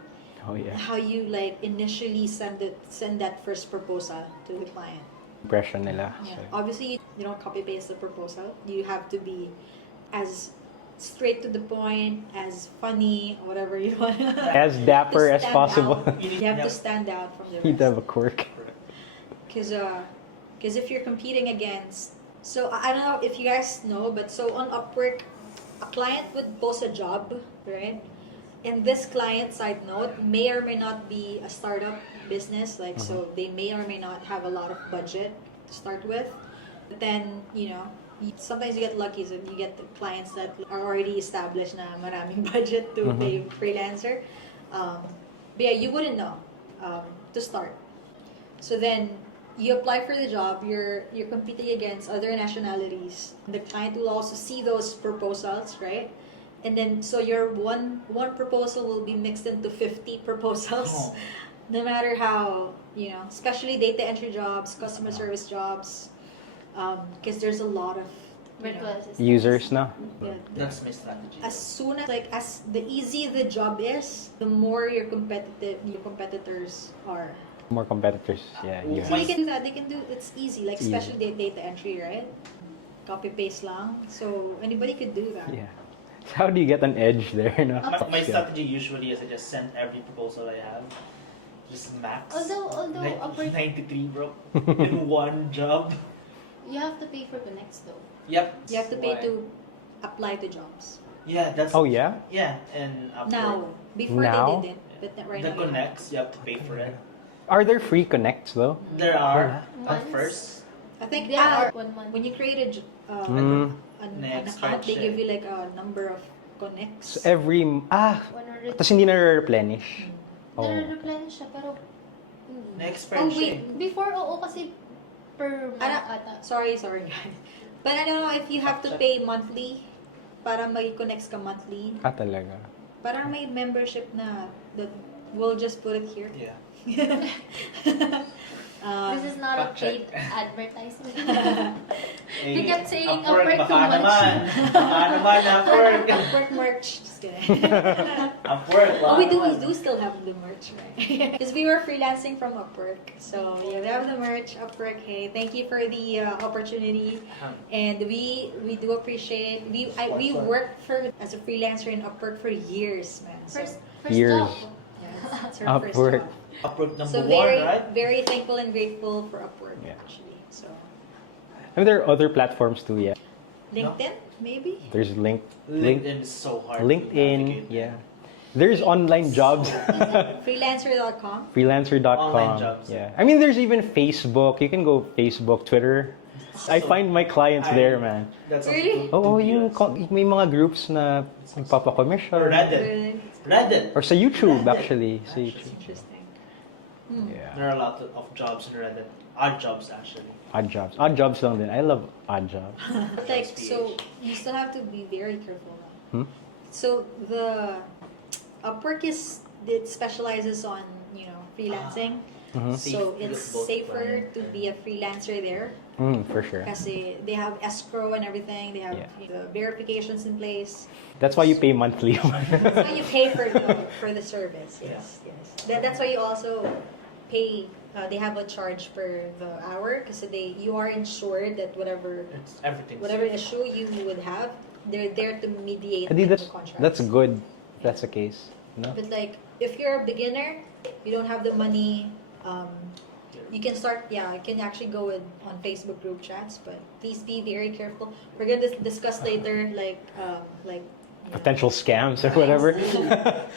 Oh yeah. How you like initially send that first proposal to the client. Impression nila. Yeah. So, Obviously, you don't copy paste the proposal. You have to be as straight to the point, as funny, whatever you want. as dapper as possible. You have to stand out from the He'd have rest. a quirk. Because if you're competing against, so I don't know if you guys know, but so on Upwork, a client would post a job, right? And this client, side note, may or may not be a startup business, like so they may or may not have a lot of budget to start with. But then, sometimes you get lucky, so you get the clients that are already established na maraming budget to pay freelancer. But yeah, you wouldn't know to start. So then you apply for the job, you're competing against other nationalities. The client will also see those proposals, right? And then so your one proposal will be mixed into 50 proposals. No matter how, especially data entry jobs, customer service jobs, because there's a lot of Users na. Yeah, That's my strategy. as soon as the easier the job is, the more your competitors are. More competitors. Yeah. You So have. you can do that. They can do it's easy, like especially data entry, right? Copy paste lang. So anybody could do that. Yeah. So how do you get an edge there? No? My strategy usually is I just send every proposal I have, just max. Although Like Upwork, 93, bro, in one job. you have to pay for connects though. Yep. You have to pay Why? to apply to jobs. Yeah, that's. Oh yeah. Yeah, and Upwork. Now, before Now? they didn't. But right The now, connects, you have to pay for it. Are there free connects though? There are Once. at first. I think There are 1 month. when you create Mm. an Next account, they spreadsheet. give you like a number of connects. So every 100. tapos hindi na replenish. Oh. Nare-replenish siya, pero... Next Oh, spreadsheet. wait. Before, oo, kasi per month Ano? ata. Sorry guys. But I don't know if you have to pay monthly para mag-connects ka monthly. Talaga. Parang may membership na that we'll just put it here. Yeah. This is not a fact check. paid advertisement. Hey, They kept saying Upwork, Upwork too baka much. naman. Baka naman, Upwork. Upwork merch. Just kidding. Upwork, Oh, baka we naman. do still have the merch, right? Because we were freelancing from Upwork. So yeah, we have the merch, Upwork. Hey, thank you for the opportunity. And we do appreciate, we worked as a freelancer in Upwork for years, man. So, First Years. job. yeah, it's our first Upwork. job. Upwork number So one, right? very thankful and grateful for Upwork, Yeah. actually. So I mean, there are other platforms too, yeah. LinkedIn, maybe? There's LinkedIn is so hard. to LinkedIn, navigate. yeah. There's online jobs. Freelancer.com. Freelancer.com. Online jobs. Yeah. I mean, there's even Facebook. You can go Facebook, Twitter. I find my clients there, man. That's also Really? good Oo, to be yung honest. may mga groups na Or nagpapakommercial. Reddit. Really? Reddit. Or sa YouTube, Reddit. actually. Sa Actually. YouTube. Interesting. Yeah. There are a lot of jobs in Reddit. Odd jobs, actually. Odd jobs. Odd jobs lang din. I love odd jobs. Like, so you still have to be very careful now. Hmm? So the Upwork it specializes on, freelancing. Mhm. So Safe it's with both safer client to and- be a freelancer there For sure. kasi they have escrow and everything. They have Yeah. the verifications in place. That's why you pay monthly. That's why you pay for the service. Yes, yes. That's why you also pay. They have a charge per the hour because you are insured that whatever Everything's issue you would have, they're there to mediate I think the contract. that's good. If that's the case. No? But like, if you're a beginner, you don't have the money. You can start. Yeah, you can actually go on Facebook group chats, but please be very careful. We're gonna discuss later, Potential scams or whatever.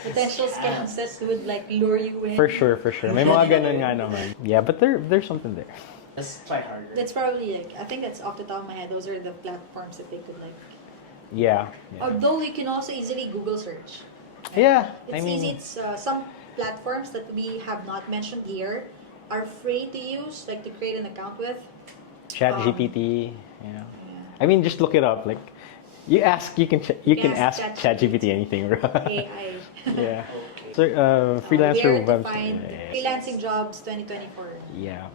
potential scams that would lure you in. For sure. May mga ganun nga naman. Yeah, but there's something there. Let's try harder. That's probably I think that's off the top of my head. Those are the platforms that they could Yeah. Although you can also easily Google search. Yeah. It's I mean, easy. It's some platforms that we have not mentioned here are free to use, like to create an account with. ChatGPT. Yeah. Yeah. I mean, just look it up. Like, you can ask Ask ChatGPT anything, bro. AI. Yeah. Okay. So, freelancer Where to website. find freelancing jobs 2024. Yeah.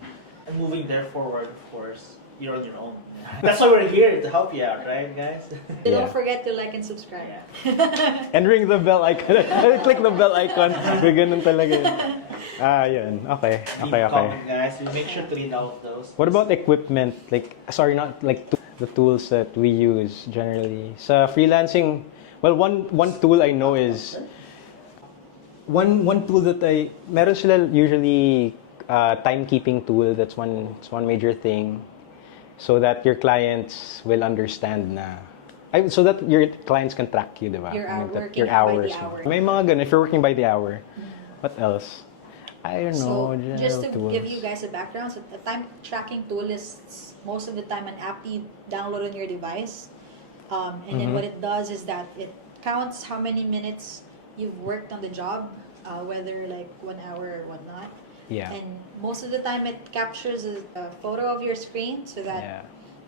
And moving there forward, of course, you're on your own. That's why we're here to help you out, right, guys? Yeah. Don't forget to like and subscribe. And ring the bell icon. Click the bell icon. Ganun talaga yun. Yun. Okay. Leave comment, guys. We make sure to read all of those. What about equipment? Not the tools that we use generally. Sa freelancing, well, one tool I know is one tool that meron sila usually timekeeping tool. That's one major thing, so that your clients will understand so that your clients can track you, diba? Your hour, That working your by the hours. hour. May mga ganun, if you're working by the hour. What else? I don't know. So just to general give tools. you guys a background, so the time tracking tool is most of the time an app you download on your device, and then what it does is that it counts how many minutes you've worked on the job, whether 1 hour or whatnot. Yeah. And most of the time it captures a photo of your screen so that Yeah.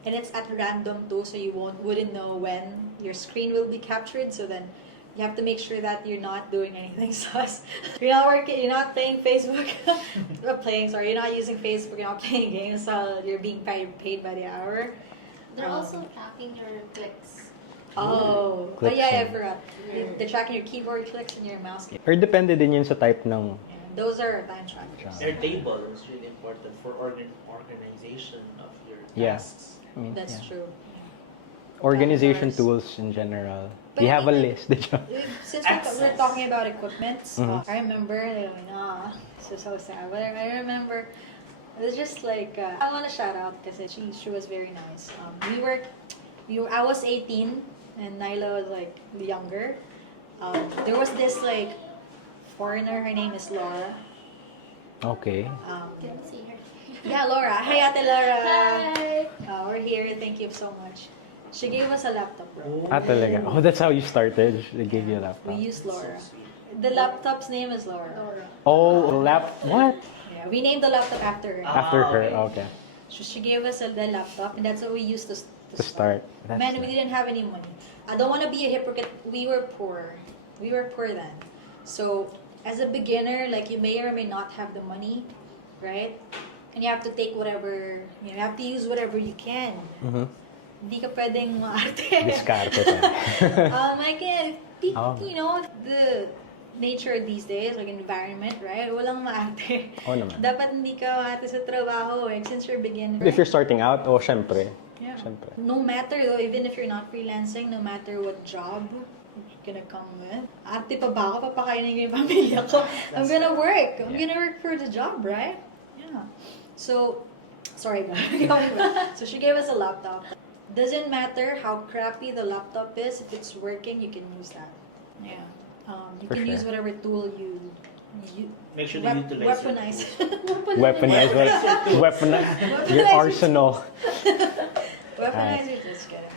and it's at random too, so you wouldn't know when your screen will be captured. So then you have to make sure that you're not doing anything sus. You're not working. You're not playing Facebook. You're not using Facebook. You're not playing games. So you're being paid by the hour. They're also tracking your clicks. Clicks I and- forgot. They're tracking your keyboard clicks and your mouse. Or depende din yun sa type ng... And those are time trackers. Airtable is really important for organization of your Yeah. tasks. I mean, That's yeah. true. Organization Calendars. tools in general. But We have a even- list. Di ba? Since Access. we're talking about equipment, Mhm. I remember, so sad, but I remember, it was just I want to shout out because she was very nice. I was 18 and Nyla was younger. There was this foreigner. Her name is Laura. Okay. Can you see her? Yeah, Laura. Hi, Ate Laura. Hi! We're here. Thank you so much. She gave us a laptop, bro. Talaga. Oh, that's how you started. They gave you a laptop. We used Laura. The laptop's name is Laura. Oh, what? Yeah, we named the laptop after her. After her. Okay. Okay. So she gave us the laptop, and that's what we used To start. That's Man, we nice. didn't have any money. I don't want to be a hypocrite. We were poor. We were poor then. So, as a beginner, like you may or may not have the money, right? And you have to take whatever, you have to use whatever you can. Mhm. Hindi ka pwedeng maarte. Diskarte pa. I can, the nature these days, like environment, right? Walang maarte. Oo naman. Dapat hindi ka maarte sa trabaho, since you're beginner. If you're starting out, syempre. Yeah. Syempre. No matter though, even if you're not freelancing, no matter what job you're gonna come with, ate pa ba ako? Papakainin ko yung pamilya ko. I'm gonna work. I'm gonna work for the job, right? Yeah. So, sorry ba? So she gave us a laptop. Doesn't matter how crappy the laptop is, if it's working, you can use that. Yeah. You For can use sure. whatever tool you Make sure to utilize weaponize. Weaponize weaponize your arsenal. Weaponize it. Just kidding.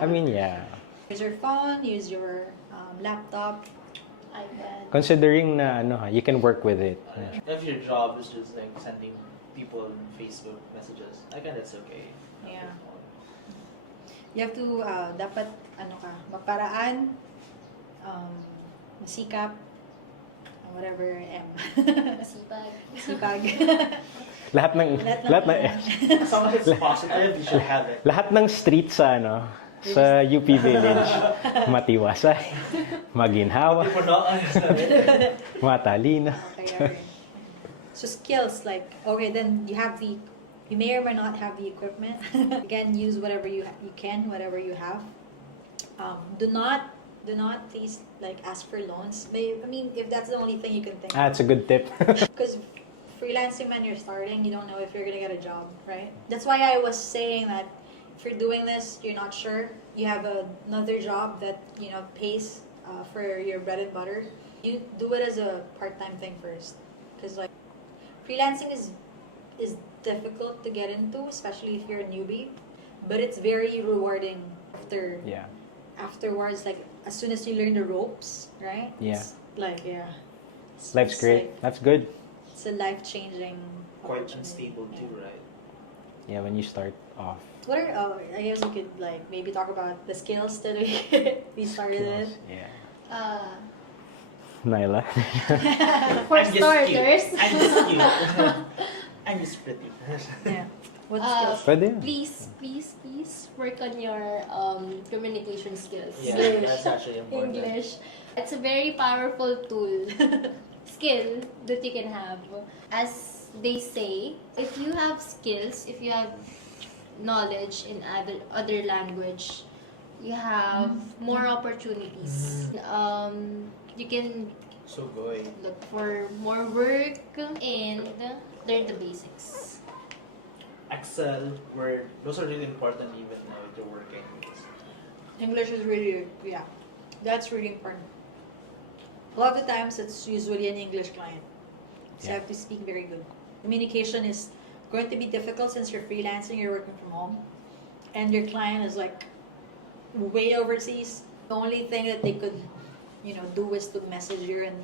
I mean, yeah. Use your phone, use your laptop. iPad. Considering na you can work with it. If your job is just like sending people Facebook messages, I guess it's okay. Yeah. You have to, dapat, maparaan, masikap, whatever, M. Masipag. Sipag. Lahat ng As long as it's positive, you should have it. lahat ng street sa sa UP Village, matiwasay, maginhawa, People not understand it. matalino. Okay. So skills, like, okay, then you may or may not have the equipment. Again, use whatever you can, whatever you have. Do not please ask for loans. I mean, if that's the only thing you can think. That's a good tip. Because freelancing, when you're starting, you don't know if you're gonna get a job, right? That's why I was saying that if you're doing this, you're not sure, you have another job that pays for your bread and butter. You do it as a part-time thing first, because freelancing is difficult to get into, especially if you're a newbie, but it's very rewarding Yeah. afterwards. Like as soon as you learn the ropes, right? Yeah. It's Life's great. Life's good. It's a life-changing. Quite opportunity. unstable too, right? Yeah, when you start off. What are I guess we could maybe talk about the skills that we started in. Yeah. Nyla. For I'm just starters. cute. I'm just cute. I'm just pretty. Yeah. What Uh, skills? Pwede. Please work on your communication skills. Yeah, English. that's actually important. English. It's a very powerful tool, skill that you can have. As they say, if you have skills, if you have knowledge in other language, you have more opportunities. You can So good. look for more work and learn the basics. Excel, Word, those are really important even if you're working. English is really that's really important. A lot of the times it's usually an English client, so you Yeah. have to speak very good. Communication is going to be difficult since you're freelancing, you're working from home, and your client is way overseas. The only thing that they could do is to message you and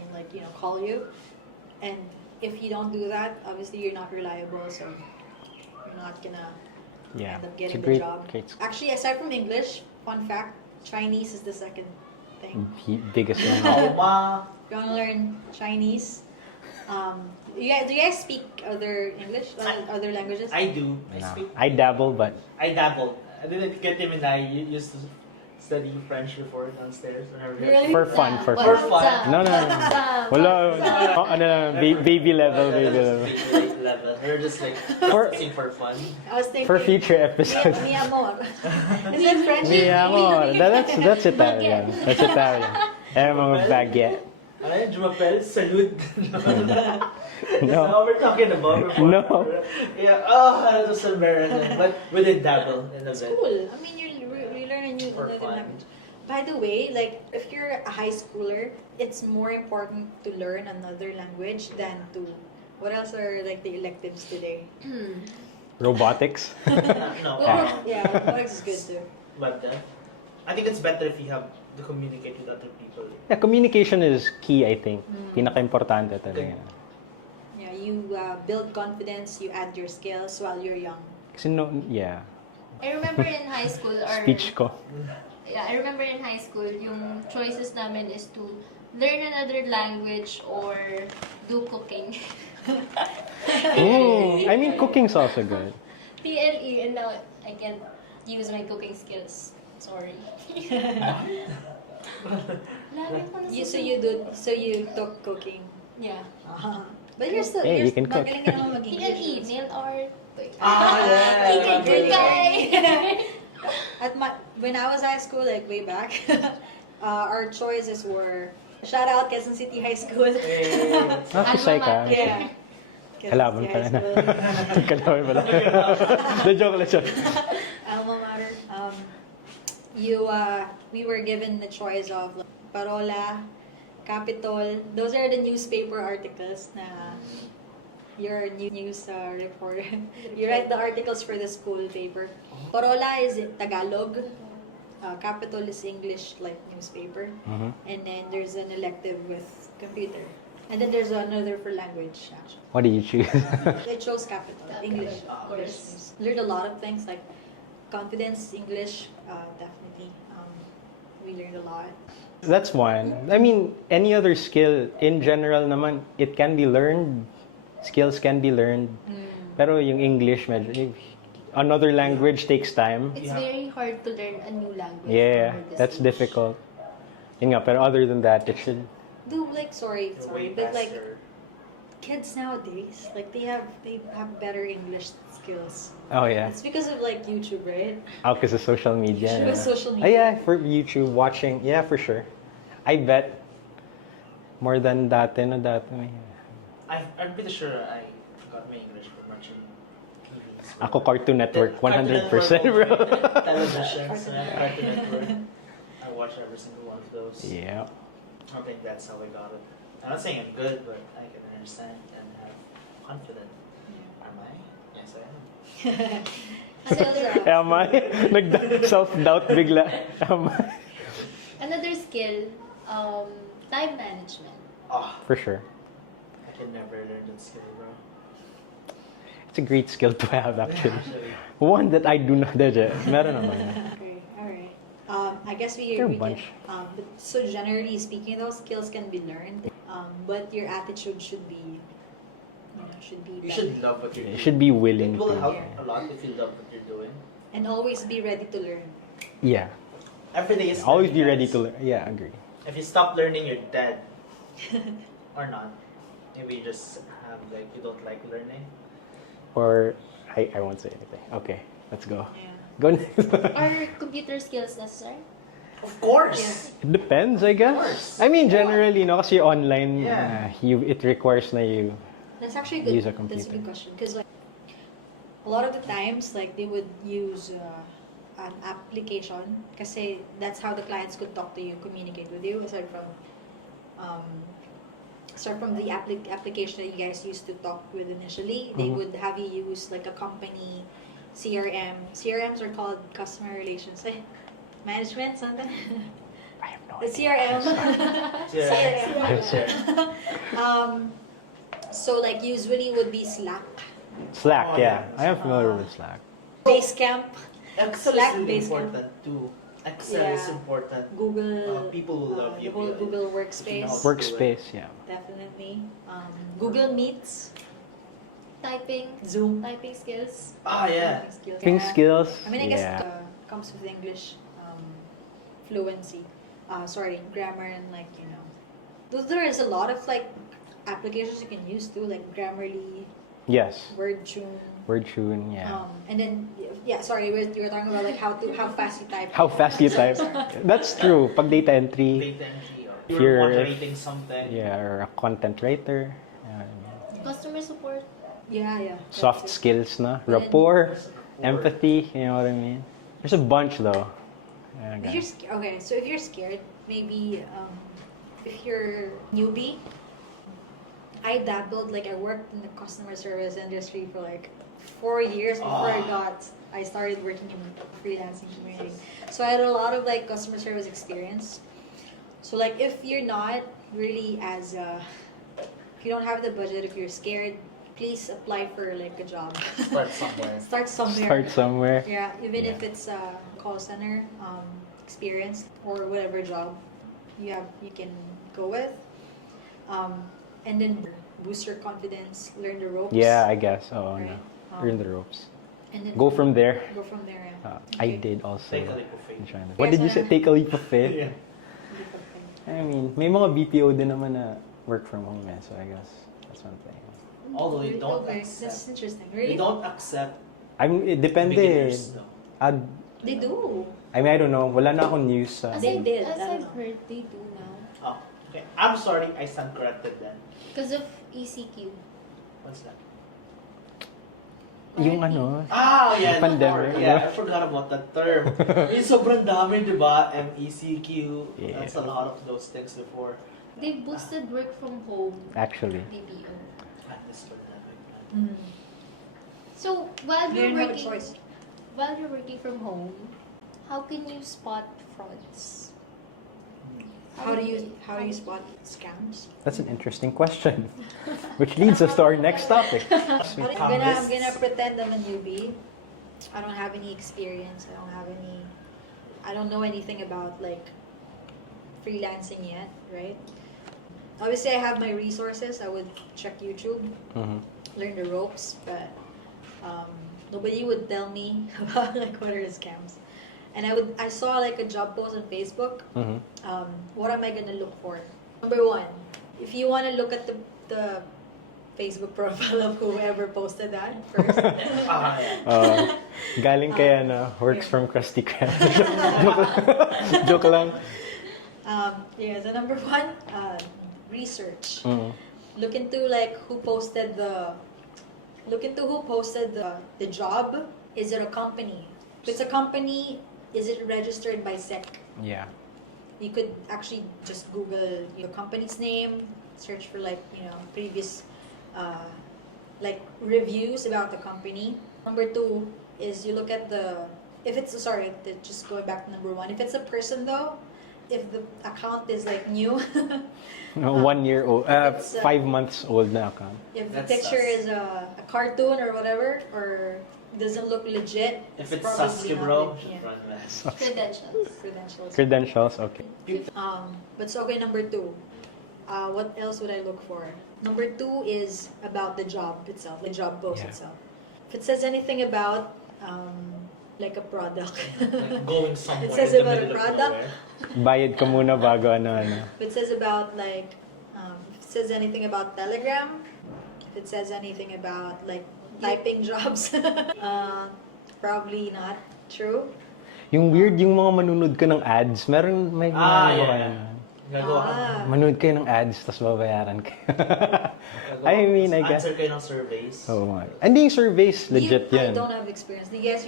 call you, and if you don't do that, obviously you're not reliable, so you're not gonna Yeah. end up It's a getting great, the job. great Actually, aside from English, fun fact, Chinese is the second thing. biggest one. Alma. If you want to learn Chinese, do you guys speak other English, other languages? I do. I No. speak. I dabble, but I dabbled. I didn't get him and I used to study French before downstairs. Whenever Really? for fun, for For fun. fun. No. Wala. Baby level, baby level. Level. We're just For- practicing for fun. I was thinking. For future episodes. Mi amor. Is it French? Mi amor. That's Italian. That's Italian. Mga baguette. Ay, Jumapel, salute. No. That's what we're talking about. Before. No. Yeah, that was embarrassing. But we did dabble in a bit. Cool. I mean, you learn a new For another fun. language. By the way, like if you're a high schooler, it's more important to learn another language than to what else are like the electives today? Robotics. No. Yeah, robotics is good too. But I think it's better if you have to communicate with other people. Yeah, communication is key, I think. Pinaka-importante talaga. Yeah, you build confidence, you add your skills while you're young. Kasi no, yeah. I remember in high school, or Speech ko. yeah, I remember in high school, yung choices namin is to learn another language or do cooking. I mean, cooking's also good. TLE, and now I can't use my cooking skills. Sorry. So you took cooking. Yeah. But you're still, Hey, you're you can cook. magaling ka naman TLE, mag-English. nail art. Yeah. When I was high school, like way back, our choices were shout out Quezon City High School. Kisay ka. Yeah. Kalaban City pala High na. School. Kalaban pala. The joke lang siya. Alma mater. We were given the choice of like, Parola, Capitol. Those are the newspaper articles na you're a news reporter. You write the articles for the school paper. Parola is Tagalog. Capitol is English, like newspaper. Mhm. And then there's an elective with computer. And then there's another for language, actually. What did you choose? I chose Capital, English. Of course. Learned a lot of things like confidence, English, definitely. We learned a lot. That's one. I mean, any other skill, in general naman, it can be learned. Skills can be learned. Pero yung English, medyo, another language takes time. It's very hard to learn a new language. Yeah, over this that's age. difficult. Yun nga, pero other than that, it should... Do like sorry, You're way but like faster. kids nowadays, like they have better English skills. Oh, yeah. It's because of like YouTube, right? Because of social media. YouTube is social Ah, media. yeah, for YouTube, watching. Yeah, for sure. I bet more than dati na dati. I'm pretty sure I got my English from watching TV. Ako Cartoon Network, 100%, bro. Televisions, Cartoon Network. I watch every single one of those. Yeah. I think that's how I got it. I'm not saying I'm good, but I can understand and have confidence. Am I? Yes, I am. Am I? Self-doubt bigla. Am I? Another skill, time management. Oh, For sure. I can never learn that skill, bro. It's a great skill to have, actually. One that I do not. Meron naman. Okay, alright. I guess we There are a we bunch. but so generally speaking, those skills can be learned. But your attitude should be, should be. You better. should love what you're You doing. should be willing It will to. help a lot if you love what you're doing. And always be ready to learn. Yeah. Every day is Always be learning, ready guys. to learn. Yeah, agree. If you stop learning, you're dead. Or not. Maybe you just have like you don't like learning. Or I won't say anything. Okay, let's go. Yeah. Go next. Are computer skills necessary? Of course. Yes. It depends, I guess. course. I mean, generally, no, kasi online, Yeah. it requires na you. That's actually good. Use a That's a computer. good question because like a lot of the times like they would use an application kasi that's how the clients could talk to you, communicate with you aside from the application that you guys used to talk with initially. They Mhm. would have you use like a company CRM. CRMs are called customer relations management something. I have no The idea. CRM. CRM. So like usually would be Slack, Slack, Oh, yeah. yeah. I am familiar with Slack. Basecamp, Excel Slack is really based on- important too. Excel is Yeah. important. Google. People will love you. The whole if you- Google if you Workspace. know. Workspace, yeah. Definitely. Google Meets, Typing Zoom. skills. Ah, yeah. Typing skills. Typing Yeah. skills, I mean, I guess yeah. comes with English fluency. Grammar and like there is a lot of like applications you can use too, like Grammarly, Yes. WordTune. WordTune, yeah. And then you were talking about like how fast you type. How fast you type. That's true. Pag data entry, Data entry or If you're you're- moderating something. yeah, or a content writer. Customer support. Yeah. Soft that's it. skills na. And then- Rapport, empathy, you know what I mean? There's a bunch though. If you're okay, so if you're scared, maybe if you're newbie, I dabbled, like I worked in the customer service industry for like 4 years before I started working in the freelancing community. So I had a lot of like customer service experience. So like if you're not really if you don't have the budget, if you're scared, please apply for like a job. Start somewhere. Start somewhere. Start somewhere. Yeah, even if it's a call center experience or whatever job you can go with, and then boost your confidence, learn the ropes. Yeah, I guess. Oh, Right. no. Learn the ropes. And then Go from there. Go from there. Yeah. I did also. Take a leap of faith. in China. What did you say? Take a leap of faith? Yeah. I mean, may mga BPO din naman na work from home so I guess that's one thing. Although they don't Okay, accept. that's interesting. They Really? don't accept It depende. beginners, no. They do. I mean, I don't know. Wala na akong news sa... They did. As I don't I've know. heard, they do now. Oh, okay. I'm sorry, I stand corrected then. Because of ECQ. What's that? Yung ano... Yeah, Yung pandemic, the yeah, no? I forgot about that term. Yung sobrang dami, di ba? MECQ, Yeah. that's a lot of those things before. They boosted work from home. Actually. BPO. I miss pandemic. Mm. So while You you're don't have a working, choice. while you're working from home, how can you spot frauds? How do you spot scams? That's an interesting question. Which leads us to our next topic. I'm gonna pretend I'm a newbie. I don't have any experience. I don't know anything about like freelancing yet, right? Obviously, I have my resources. I would check YouTube, Mhm. learn the ropes, but nobody would tell me about like what are scams. And I saw like a job post on Facebook. Mhm. What am I gonna look for? Number one, if you want to look at the Facebook profile of whoever posted that first. Yeah. Galing kaya na works yeah. from Krusty Krab. Joke lang. Yeah, so number one, research. Mhm. Look into like who posted the job. Is it a company? If it's a company, is it registered by SEC? Yeah. You could actually just Google your company's name, search for like previous like reviews about the company. Number two is you look at just going back to number one. If it's a person though, if the account is like new, No, 1 year old, it's, 5 months old na account. if the That's picture sus. is a cartoon or whatever, or doesn't look legit, If it's probably Sasuke, not bro, legit. should run less. Credentials. Credentials. Credentials, okay. But so okay, number two. What else would I look for? Number two is about the job itself, the job post Yeah. itself. If it says anything about like a product, Like going somewhere. It says in the about a middle of product. nowhere. Bayad ka muna bago ano. if it says about like, if it says anything about Telegram, if it says anything about like typing jobs, probably not true. Yung weird, yung mga manunod ka ng ads, may mga Yeah. kayo. Gagawa ka. Manood kayo ng ads, tapos babayaran kayo. Gagawa I ka. mean, I guess. Answer kayo ng surveys. Oo nga. Hindi yung surveys, legit I yan. don't have experience. Do you guys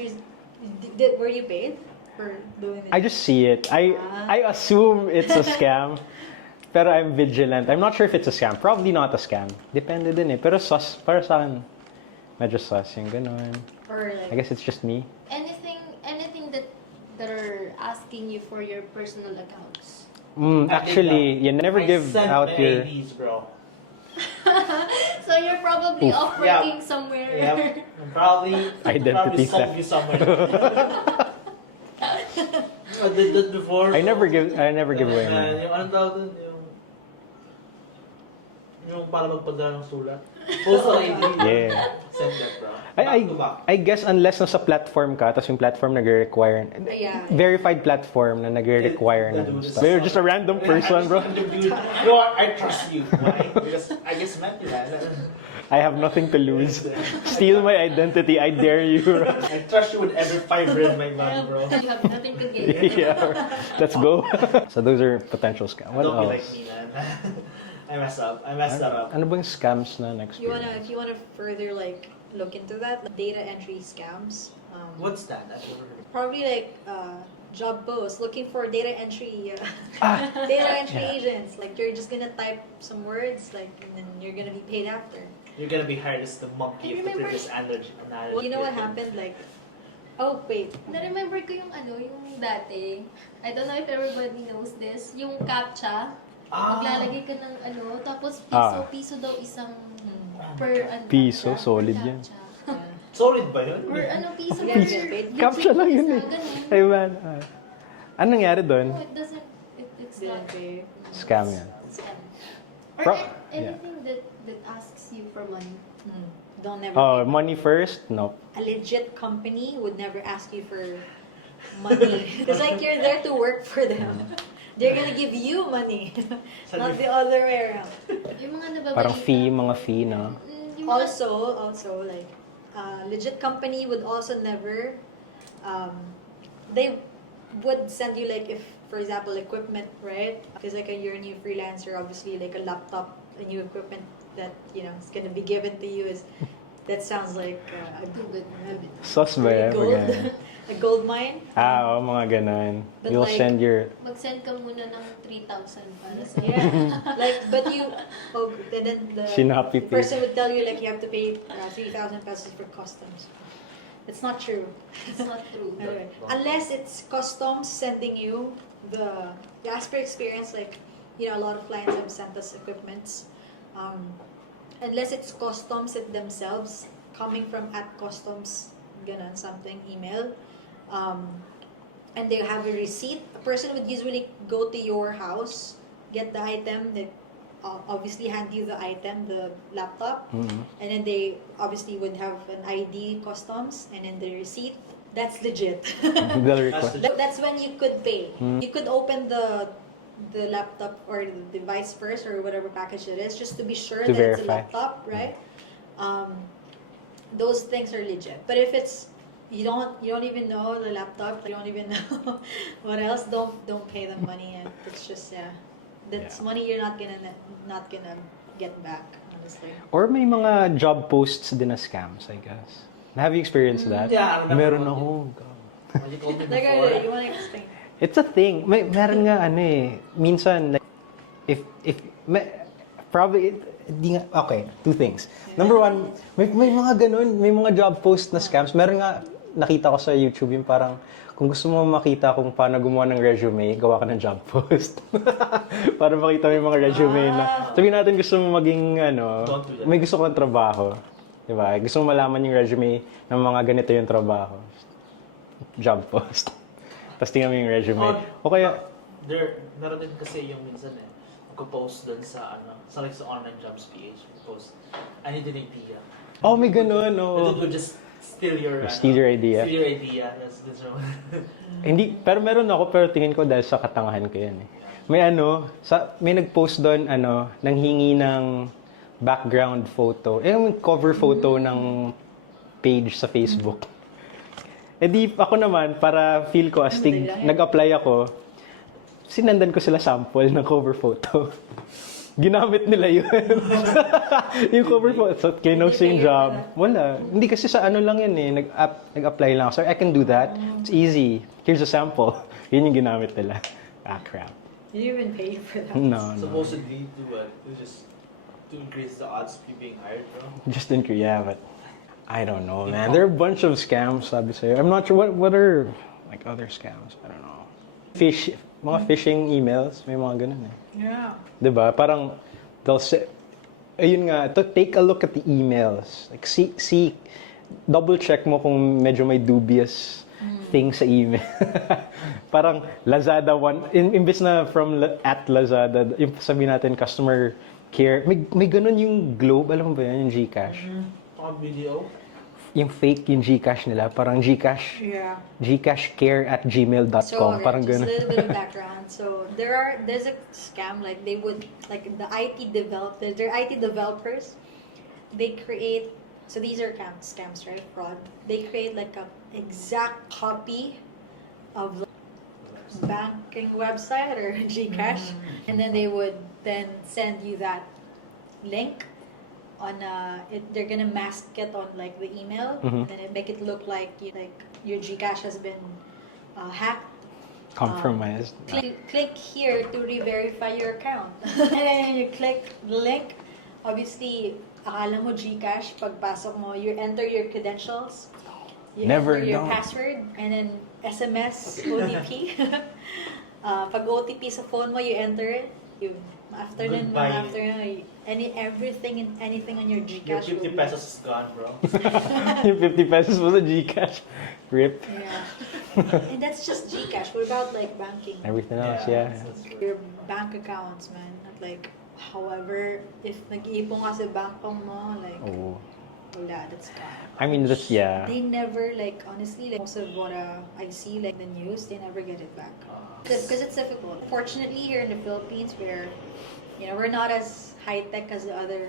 were you paid for doing it? I just see it. I assume it's a scam. Pero I'm vigilant. I'm not sure if it's a scam. Probably not a scam. Depende din eh. Pero sus, para sa akin, medyo sus yung ganun. Or I like, guess it's just me. Anything that are asking you for your personal accounts. Actually, you never give sent out my your... IDs, bro. So you're probably Oof. off working somewhere. Yep. Probably Identity sold theft. you somewhere. I did that before. I never give away money. Yung anong tawag dun? Yung para magpadala ng sulat. Postal ID. Yeah. Send that, bro. Back to back. I guess unless nasa platform ka, tapos yung platform nag-require, yeah. verified platform na nag-require ng stuff. You're just a random person, bro. No, I trust you. Why? Because I just met you. I have nothing to lose. Steal my identity, I dare you. I trust you with every fiber in my body, bro. You have nothing to gain. Yeah, let's go. So those are potential scams. What Don't be else? like me, man. I messed up. I messed that up. Ano bang scams na next If you wanna further like look into that, like, data entry scams. What's that? I've never heard. Probably like job post looking for data entry agents. Like you're just gonna type some words, like, and then you're gonna be paid after. You're gonna be hired as the monkey of the remember- previous analogy. Well, you know what happened? Like, oh wait, Na-remember ko yung yung dati. I don't know if everybody knows this. Yung CAPTCHA. Maglalagay ka ng tapos piso daw isang per Piso, CAPTCHA, solid per yan. CAPTCHA. Solid ba yun? Per piso Yeah, per get paid. Captcha lang yun eh. Ganun. Ay man. Anong nangyari doon? No, it doesn't, it's not. didn't pay. Scam yan. Scam. Or Pro- anything that asks you for money. Don't never. Oh, pay. money first? Nope. A legit company would never ask you for money. It's like you're there to work for them. They're gonna give you money, not the other way around. Yung mga nababalita. Parang mga fee, no? Yung mga- Also, like, legit company would also never, they would send you, like, if, for example, equipment, right? Because, like, you're a new freelancer, obviously, like, a laptop, a new equipment that, is gonna be given to you that sounds like Sus ba yan? Pag- a gold mine. oo, mga ganun. But You'll like- send your... Mag-send ka muna ng 3,000 para sa Yeah, like, but and then the Sinapi pa. person would tell you, like, you have to pay 3,000 pesos for customs. It's not true. It's not true. Anyway, unless it's customs sending you the as per experience, like, a lot of clients have sent us equipments. Unless it's customs it themselves coming from @customs ganon something email, and they have a receipt. A person would usually go to your house, get the item, they obviously hand you the item, the laptop, Mhm. and then they obviously would have an ID customs and then the receipt. That's legit. They'll request. That's when you could pay. Hmm. You could open the laptop or the device first or whatever package it is, just to be sure To that it's a verify. laptop, right? Those things are legit. But if it's you don't even know the laptop, you don't even know what else, don't pay them money, and it's just that's Yeah. money you're not gonna get back, honestly. Or may mga job posts din na scams, I guess. Have you experienced that? Yeah, I remember Meron one. ako. When you told me Like, before. you wanna explain? It's a thing. Meron nga minsan like probably di nga, okay, two things. Number one, may mga ganun, may mga job post na scams. Meron nga nakita ko sa YouTube yung parang kung gusto mo makita kung paano gumawa ng resume, gawa ka ng job post. Para makita mo yung mga resume na sabihin natin gusto mo maging Don't do that. may gusto kang trabaho. Diba? Gusto mo malaman yung resume ng mga ganito yung trabaho. Job post. Tapos tingnan mo yung resume. O kaya, Meron din kasi yung minsan magpo-post dun sa sa online jobs PH, post, I need an idea. oh may ganun, And oh. then we'll just steal your Steal your idea. Steal your idea. That's one. Hindi, pero meron ako, pero tingin ko dahil sa katangahan ko yan eh. May nag-post doon, nanghingi ng background photo. Yung cover photo ng page sa Facebook. Eh di, ako naman, para feel ko astig, nag-apply ako, sinandan ko sila sample ng cover photo. Ginamit nila yun. Yung cover photo. So, kinos yung job. Wala. Hindi kasi sa lang yan eh. Nag-apply lang. So, I can do that. It's easy. Here's a sample. Yun yung ginamit nila. Ah, crap. Did you even pay for that? No. Supposedly to what? To increase the odds of you being hired, bro. Just in Korea, but I don't know, man. There are a bunch of scams, sabi sa'yo. I'm not sure what are like other scams. I don't know. Mga phishing emails, may mga ganun eh. Yeah. 'Di ba? Parang they'll say, ayun nga, take a look at the emails. Like see double check mo kung medyo may dubious thing sa email. Parang Lazada imbes na at Lazada, yung sabihin natin customer care, may ganun yung Globe, alam mo ba yan, yung GCash. Video. Yung fake yung GCash nila, parang Yeah. gcashcare@gmail.com, So, parang just a ganun. little bit of background. So, there's a scam, like they would, like the they're IT developers, they create, so these are scams, right? Fraud. They create like a exact copy of banking website or GCash, and then they would then send you that link on they're gonna mask it on like the email, and then make it look like your GCash has been hacked Compromised. Click here to re-verify your account. And then you click the link. Obviously, akala mo Gcash, pagpasok mo, you enter your credentials. You Never enter your know. password, and then SMS, OTP. Pag OTP sa phone mo, you enter it. After Goodbye. everything and anything on your Your Gcash 50 will be- pesos is gone, bro. Yung 50 pesos was a Gcash. Rip. Yeah. And that's just Gcash. What about like banking? Everything else, yeah. that's true. Your bank accounts, man. Not like, however, if nag-iipon ka sa bangkong mo, like, Oh. wala, that's gone. I mean, that's, yeah. They never, like, honestly, like, most of what I see, like, the news, they never get it back. Because it's difficult. Fortunately, here in the Philippines, we're not as high-tech as the other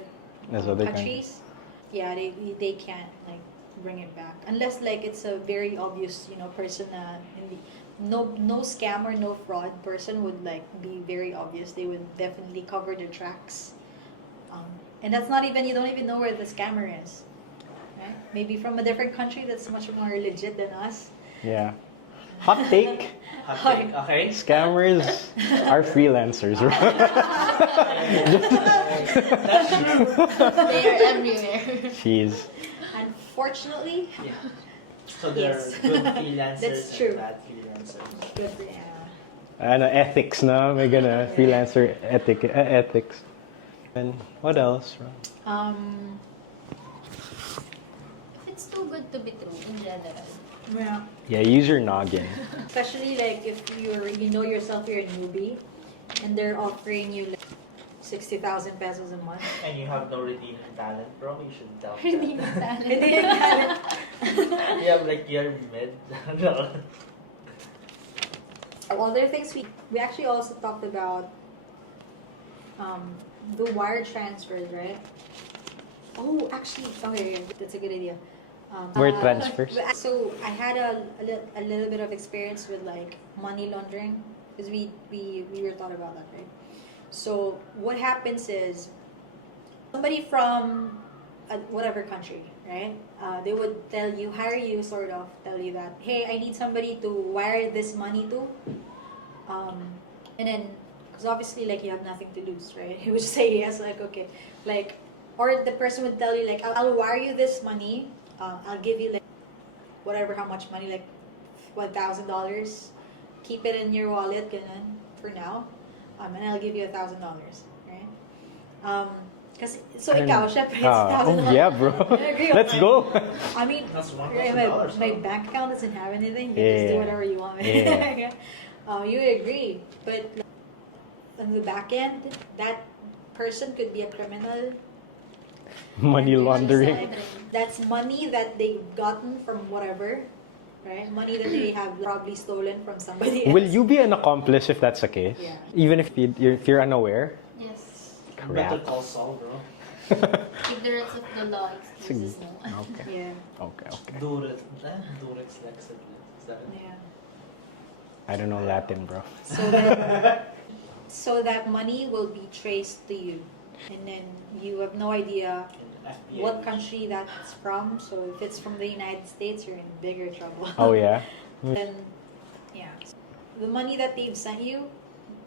As other countries. Yeah, they can't, like, bring it back. Unless, like, it's a very obvious, person na no scam or no fraud person would, like, be very obvious. They would definitely cover their tracks. And that's not even, you don't even know where the scammer is. Right? Maybe from a different country that's much more legit than us. Yeah. Hot take. Hot take, okay? Scammers are freelancers. That's true. They are everywhere. Jeez. Unfortunately, Yeah. So there are Yes. good freelancers That's true. and bad freelancers. good for yeah. Ano, ethics na. May gana, freelancer ethics. And what else? Um, If it's too good to be true in general. yeah. Yeah, use your noggin. Especially like if you know yourself you're a newbie, and they're offering you like 60,000 pesos a month. And you have no redeeming talent, bro. You should tell Redeeming that. talent. You have like your mid. No. Other things we actually also talked about the wire transfers, right? Oh, actually, okay, that's a good idea. Wire transfers? So I had a little bit of experience with like money laundering because we were taught about that, right? So what happens is somebody from whatever country, right? They would hire you, sort of tell you that, hey, I need somebody to wire this money to, and then because obviously like you have nothing to lose, right? He would say yes, like okay, like, or the person would tell you like, I'll wire you this money, I'll give you like whatever, how much money, like $1,000, keep it in your wallet, ganun, for now, and I'll give you $1,000, right? Because so ikaw, syempre, it's $1,000. Oh yeah, bro. I agree. Let's go. I mean, That's $1,000, my no? bank account doesn't have anything. You just do Yeah. whatever you want. Yeah. You agree, but on the back end, that person could be a criminal. Money And laundering. like, that's money that they've gotten from whatever, right? Money that they have probably stolen from somebody else. Will you be an accomplice if that's the case? Yeah. Even if you're unaware? Yes. Better Crap. call Saul, bro. Ignorance of the law excuses no one. Okay. Yeah, Okay. Durex Lexit. Is that it? yeah. I don't know Latin, bro. So that money will be traced to you, and then you have no idea FBI. what country that's from. So if it's from the United States, you're in bigger trouble. Oh yeah. Then, yeah, the money that they've sent you,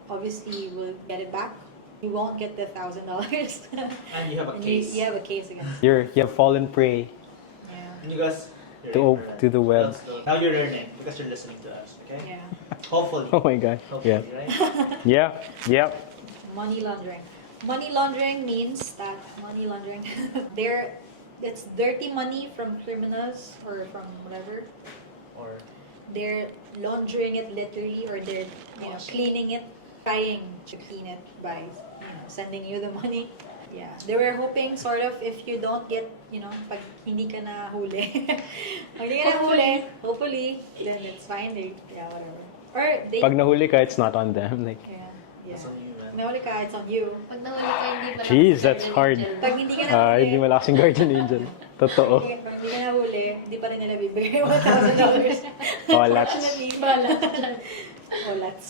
obviously you will get it back. You won't get the $1,000. And you have a And case. you have a case against. You have fallen prey. Yeah. And you guys. To the web. Let's go. Now you're learning because you're listening to us, okay? Yeah. Hopefully. Oh my god. Hopefully, Yeah. right? Yeah. Yep. Money laundering. Money laundering means that it's dirty money from criminals or from whatever. Or They're laundering it literally, or they're cleaning it, trying to clean it by sending you the money. Yeah, they were hoping sort of if you don't get pag hindi ka na huli, pag hindi ka na huli, hopefully then it's fine. Whatever. Or they Pag nahuli ka, it's not on them. Like, yeah. that's on you, man. Nahuli ka, it's on you. Pag nahuli ka, hindi malakas Jeez, yung that's guardian hard. angel. Pag hindi ka na huli, hindi malaking guardian angel. Totoo. Pag hindi ka na huli, hindi pa rin nila bibigay yung $1,000. Olats. Unfortunately, Olats.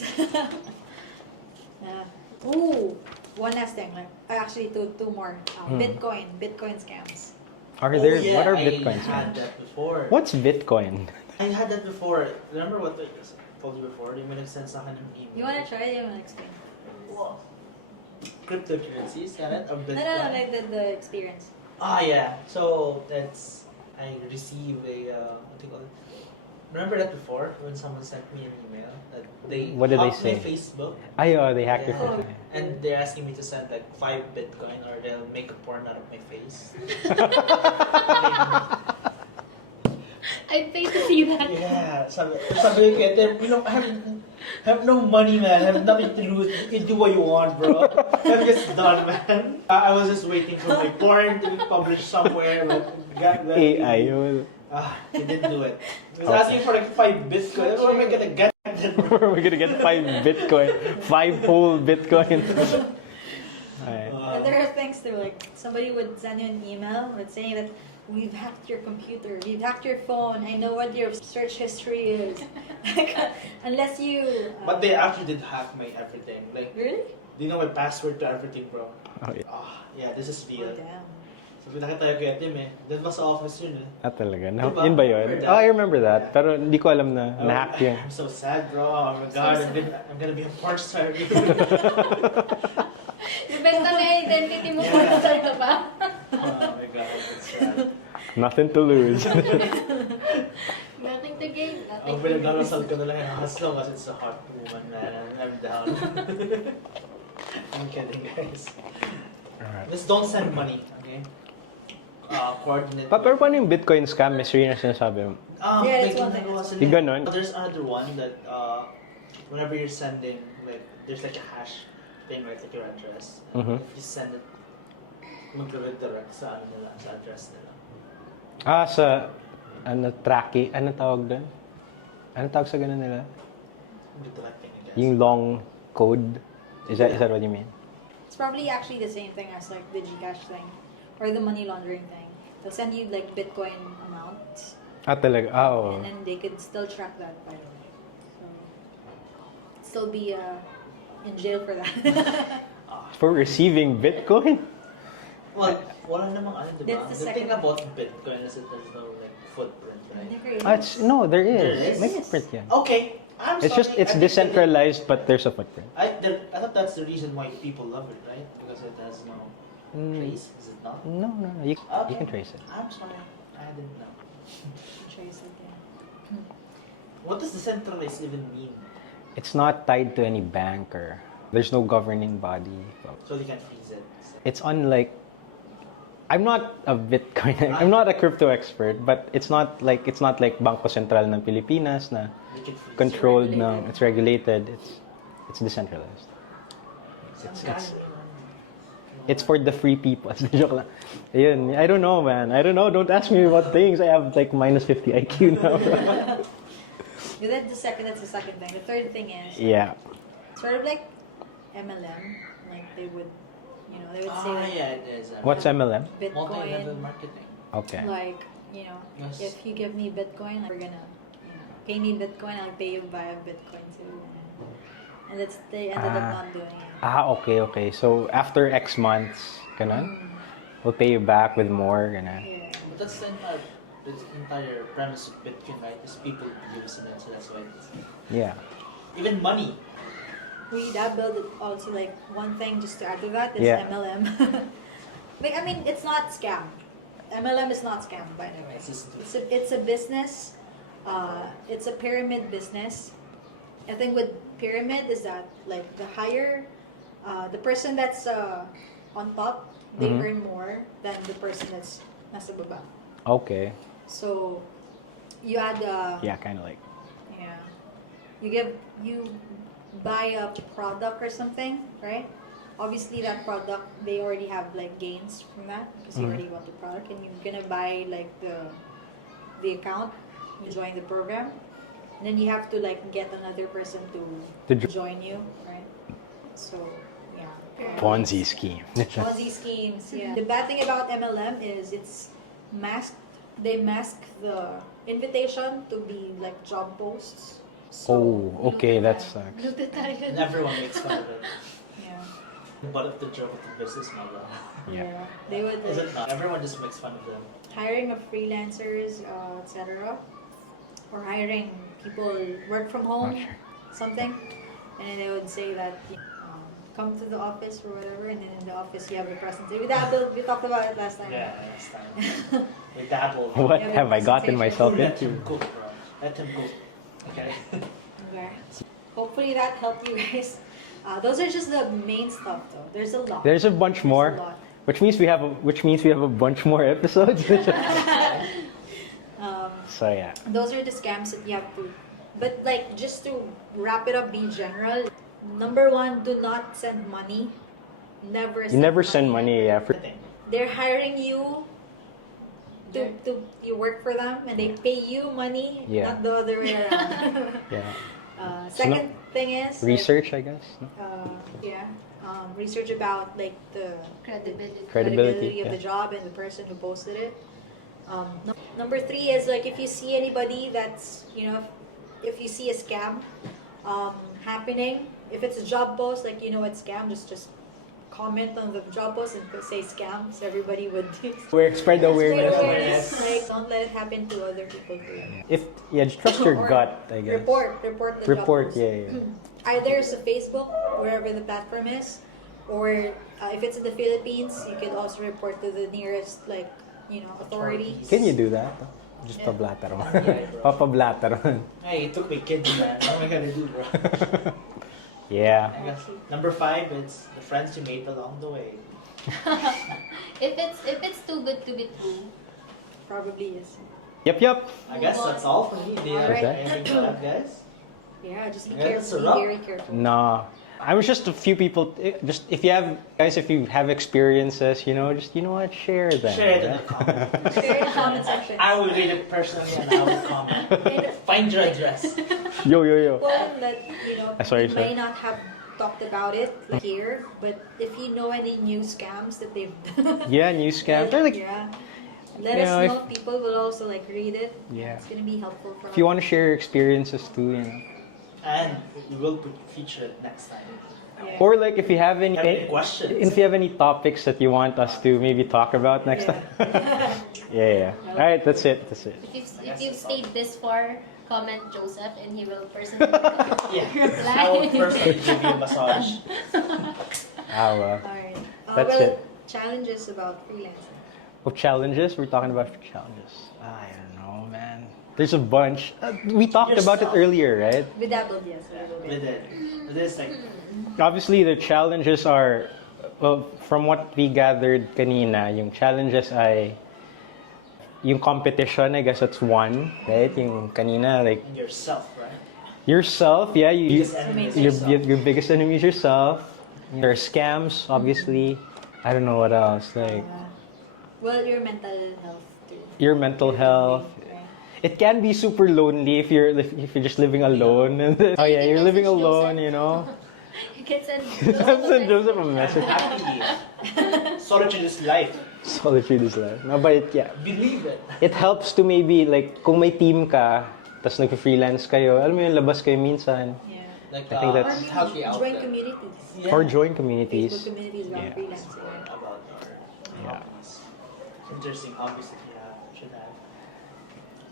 One last thing. Actually, two more. Bitcoin scams. Yeah, what are I bitcoins? had that before. What's Bitcoin? I had that before. Remember what it is? told you before, yung may nag-send sa akin ng email. You wanna try it? You wanna explain? Wow. Cryptocurrencies, kind of? No, like the experience. Yeah. So I receive what do you call it? Remember that before when someone sent me an email that they What did they hacked say? my Facebook? They hacked your Yeah. Facebook. And they're asking me to send like 5 Bitcoin or they'll make a porn out of my face. I'd pay to see that. Yeah, sabi ko kaya, I have no money, man. I have nothing to lose. You can do what you want, bro. I'm just done, man. I was just waiting for my porn to be published somewhere, but AI. Yun. he didn't do it. He was asking for like 5 Bitcoin. Where am I gonna get that, bro? We're gonna get 5 Bitcoin. 5 whole Bitcoin. Alright. And there are things that like somebody would send you an email that's saying that we've hacked your computer, we've hacked your phone, I know what your search history is. Unless you But they actually did hack my everything. Like, really? do you know my password to everything, bro? Oh, yeah. Yeah, this is Oh, real. damn. So pinakita ko kay Tim Doon ba sa office yun Talaga? Diba? Yun ba yun? Remember that? I remember that. Pero hindi ko alam na na-hack yun. I'm so sad, bro. Oh my god, I'm gonna be a porn star. Ibenta na yung identity mo kung saan ka ba. Oh my god, that's sad. Nothing to lose. Nothing to gain, nothing Ang to pinagdarasal lose. ko na lang as long as it's a hot woman, man. I'm down. I'm kidding, guys. Alright. Just don't send money, okay? Coordinate. Pero paano yung Bitcoin scam, Miss Riri, na sinasabi mo? Yeah, that's may one thing. ginagawa sila. Yung ganon? There's another one that whenever you're sending, like, there's like a hash thing, right? Like your address. Mhm. If you send it, mag-redirect sa ano nila, sa address nila. Sa tracking, ano tawag doon? Ano tawag sa ganun nila? Redirecting, I guess. Yung long code? Is that what you mean? It's probably actually the same thing as like the Gcash thing or the money laundering thing. They'll send you like Bitcoin amounts Talaga? Oo. and then they could still track that by the way. So still be in jail for that. For receiving Bitcoin? Well, wala namang ano, diba? That's the The thing second- about Bitcoin is it has no like footprint, right? Never There There is. is? May footprint yan. Okay, I'm It's sorry. just, it's I think decentralized, but there's a footprint. I thought that's the reason why people love it, right? Because it has no trace, is it not? No. You can trace it. I'm sorry, I didn't know. Trace it, yeah. What does decentralized even mean? It's not tied to any bank or there's no governing body. So you can freeze it. It's unlike, I'm not a Bitcoin, I'm not a crypto expert, but it's not like Bangko Sentral ng Pilipinas na You can freeze controlled Regulated. ng, it's regulated, it's decentralized. it. It's for the free people. Joke lang. Ayun, I don't know, man. I don't know. Don't ask me about things. I have like minus 50 IQ now. That's the second thing. The third thing is Yeah. sort of like MLM. Like they would say like Yeah, it is. What's MLM? Multi-level Bitcoin. marketing. Okay. Like, Yes. if you give me Bitcoin, like, we're gonna, pay me Bitcoin, I'll pay you via Bitcoin too. And they ended up not doing it. Okay. So after X months, ganun, we'll pay you back with more, ganun. Yeah. But that's the entire premise of Bitcoin, right? Is people using it, so that's why it's Yeah. even money. We dabbled it also, like, one thing just to add to that is Yeah. MLM. But, I mean, it's not scam. MLM is not scam, by the way. It's a business. It's a pyramid business. I think with pyramid is that like the higher, the person that's on top, they Mhm. earn more than the person that's nasa baba. Okay. So you add Yeah, kind of like. yeah, you buy a product or something, right? Obviously that product they already have like gains from that because you Mhm. already bought the product and you're gonna buy like the account, you join the program, and then you have to like get another person To to join you, right? So yeah. Ponzi scheme. Ponzi schemes, yeah. The bad thing about MLM is it's masked. They mask the invitation to be like job posts. So, Oh, okay, that sucks. Luto tayo. And everyone makes fun of it. yeah. But of the joke of the business model. Yeah. They would Is like, it not? Everyone just makes fun of them. hiring of freelancers, etc., or hiring people work from home, something, and then they would say that come to the office or whatever, and then in the office you have a presentation. We talked about it last time. Yeah, last time. We dabbled. What Yeah, have I gotten myself Let into? him cook, bro. Let him cook. Okay. Okay. Hopefully that helped you guys. Those are just the main stuff, though. There's a lot. There's a bunch There's more, a lot. which means we have a bunch more episodes. So yeah. Those are the scams that you have to. But like, just to wrap it up, be general. Number one, do not send money. Never. You never send money, yeah. They're hiring you. To you work for them and they pay you money, Yeah. not the other way around. Yeah. Second thing is Research, I guess. No? research about like the Credibility. of yeah. the job and the person who posted it. Number three is like if you see anybody that's if you see a scam happening, if it's a job post like it's scam, just comment on the job post and say scam so everybody would Spread the awareness. Like don't let it happen to other people too. Just trust your Or gut, I guess. Report the job Report, post. yeah. Either it's a Facebook, wherever the platform is, or if it's in the Philippines, you could also report to the nearest authority. Can you do that? Just Yeah. pablatter mo. Yeah, bro. Papablatter mo. Hey, it took me kids, man. What am I gonna do, bro? Yeah. I guess number 5, it's the friends you made along the way. If it's too good to be true, Probably is. Yep. I guess that's all for me. Do you have Alright. anything to add, guys? Yeah, just be Yeah, that's careful. a wrap. Be very careful. No. I was just a few people. Just if you have experiences, just what, share them. Share it in the comments. Share in the comment section. I will read it personally and I will comment. Find your address. Yo. People that Sorry, you may not have talked about it here, but if you know any new scams that they've done, Yeah, new scams. They're like, let you us know, know. People will also read it. Yeah. It's gonna be helpful for if you want to share your experiences too, And we will feature it next time. Yeah. Or if you have any, Have any questions? if you have any topics that you want us to maybe talk about next time. Yeah. All right, that's it. if you've stayed this far, comment Joseph and he will personally Yeah. reply. I will personally give you a massage. Well. Alright. That's it. Challenges about freelancing. Challenges? We're talking about challenges. I don't know, man. There's a bunch. We talked about it Yourself. earlier, right? We dabbled, yes. We dabbled. With it. It is Obviously, the challenges are, well, from what we gathered kanina, yung challenges ay, yung competition, I guess that's one, right? Yung kanina, yourself, right? yourself, yeah. Biggest enemy is yourself. Your biggest enemy is yourself. There are scams, obviously. I don't know what else. Well, your mental health too. Your mental health. Right? It can be super lonely if you're just living alone. Oh yeah, you're living alone, You can send Send Joseph a message. Happy. Solitude is life. Solitude is life. No, but Believe it. it helps to maybe kung may team ka, tas nag-freelance kayo, alam mo yun, labas kayo minsan. Yeah. Like, I think that's- Or healthy maybe out join there. communities. Yeah. Or join communities. Facebook communities around Yeah. freelancing. About our Yeah. hobbies. Interesting hobbies that you should have.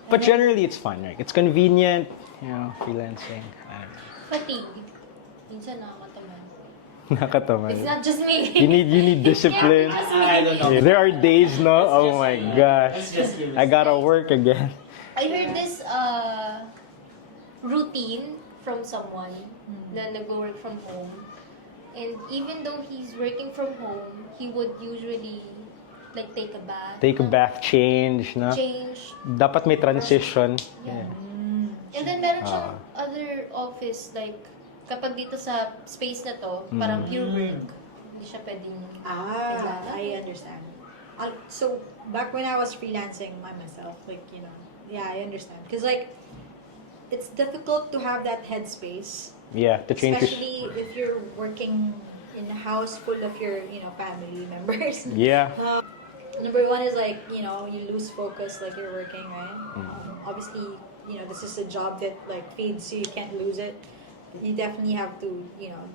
But generally, it's fun, right? It's convenient, freelancing. I don't know. fatigue. Minsan nakakataman. Nakataman. It's not just me. You need discipline. I don't know. Yeah, there are days, no? It's Oh just my you. gosh. It's just you. I gotta work again. I heard this routine from someone na nag-work from home. And even though he's working from home, he would usually take a bath. Take a bath, change, no? Change. Dapat may transition. Yeah. Yeah. And then meron siyang other office, kapag dito sa space na to, parang pure work. Hindi siya pwedeng... I understand. So back when I was freelancing by myself, I understand. Because it's difficult to have that headspace, Yeah, to change your... especially if you're working in a house full of your family members. Yeah. Number one is you lose focus you're working, right? Obviously, this is a job that feeds you. You can't lose it. You definitely have to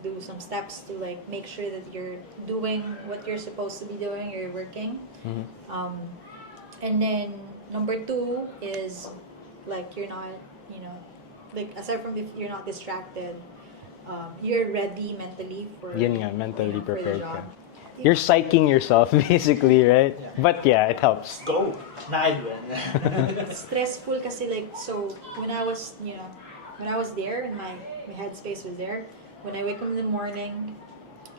do some steps to make sure that you're doing what you're supposed to be doing. You're working. And then number two is you're not like aside from if you're not distracted, you're ready mentally for. Yun nga, mentally for the prepared job. ka. You're psyching yourself basically, right? Yeah. But yeah, it helps. Let's go. Nyla. Stressful kasi like so when I was when I was there and my headspace was there, when I wake up in the morning,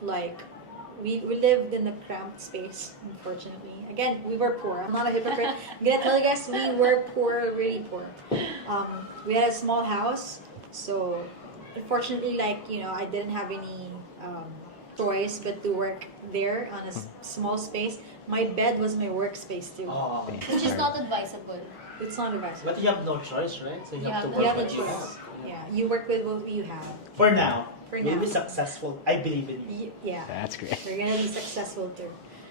like we lived in a cramped space, unfortunately. Again, we were poor. I'm not a hypocrite. I'm gonna tell you guys, we were poor, really poor. We had a small house, so unfortunately, like, I didn't have any choice but to work there on a small space. My bed was my workspace too. Oh. Which is not advisable. It's not advisable. But you have no choice, right? So you have to You work You have a what you choice. have. Yeah, you work with what you have. For now. For You'll now. be successful. I believe in you. Yeah, That's great. you're gonna be successful too.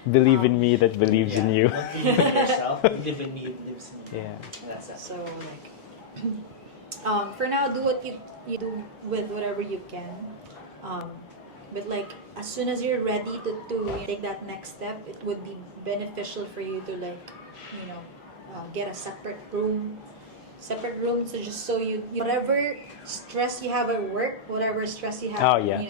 Believe in me that believes in you. Don't believe in yourself. Believe in me, it lives in you. Yeah. That's it. So like, for now, do what you do with whatever you can. But like, as soon as you're ready to take that next step, it would be beneficial for you to like, get a separate room. So just so you whatever stress you have at work, whatever stress you have, Oh, yeah.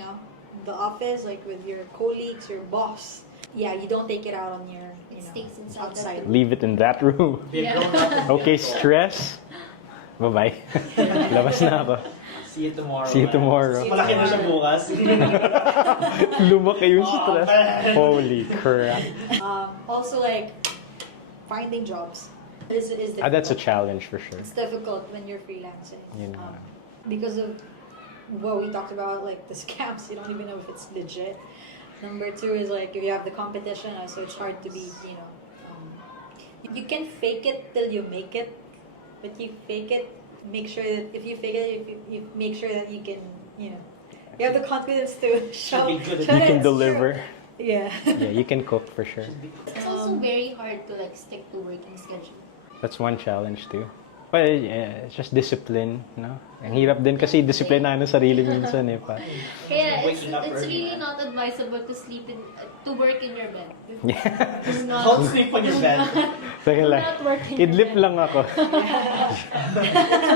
the office, like with your colleagues, your boss. Yeah, you don't take it out on your, It stays inside that outside. room. Leave it in that room. Be Yeah. grown up and Okay, be adult. stress. Bye-bye. Labas na ako. See you tomorrow. See you man. tomorrow. Malaki na siya bukas. Lumaki yung Oh, stress. man. Holy crap. Also, like finding jobs is difficult. That's a challenge for sure. It's difficult when you're freelancing. You know. Because of what we talked about, like the scams, you don't even know if it's legit. Number two is like if you have the competition, so it's hard to be, you can fake it till you make it, but you fake it, make sure that if you fake it, you make sure that you can, you have the confidence to show, be good at show You that can it's true. deliver. Yeah. Yeah, you can cook for sure. It's also very hard to like stick to working schedule. That's one challenge too. But yeah, it's just discipline, no? Ang hirap din kasi disiplinado sarili minsan eh pa. Kaya Waking up it's early, really not advisable to work in your bed. Yeah. It's not, Don't sleep on your bed. Teka lang. not working. Idlip lang ako.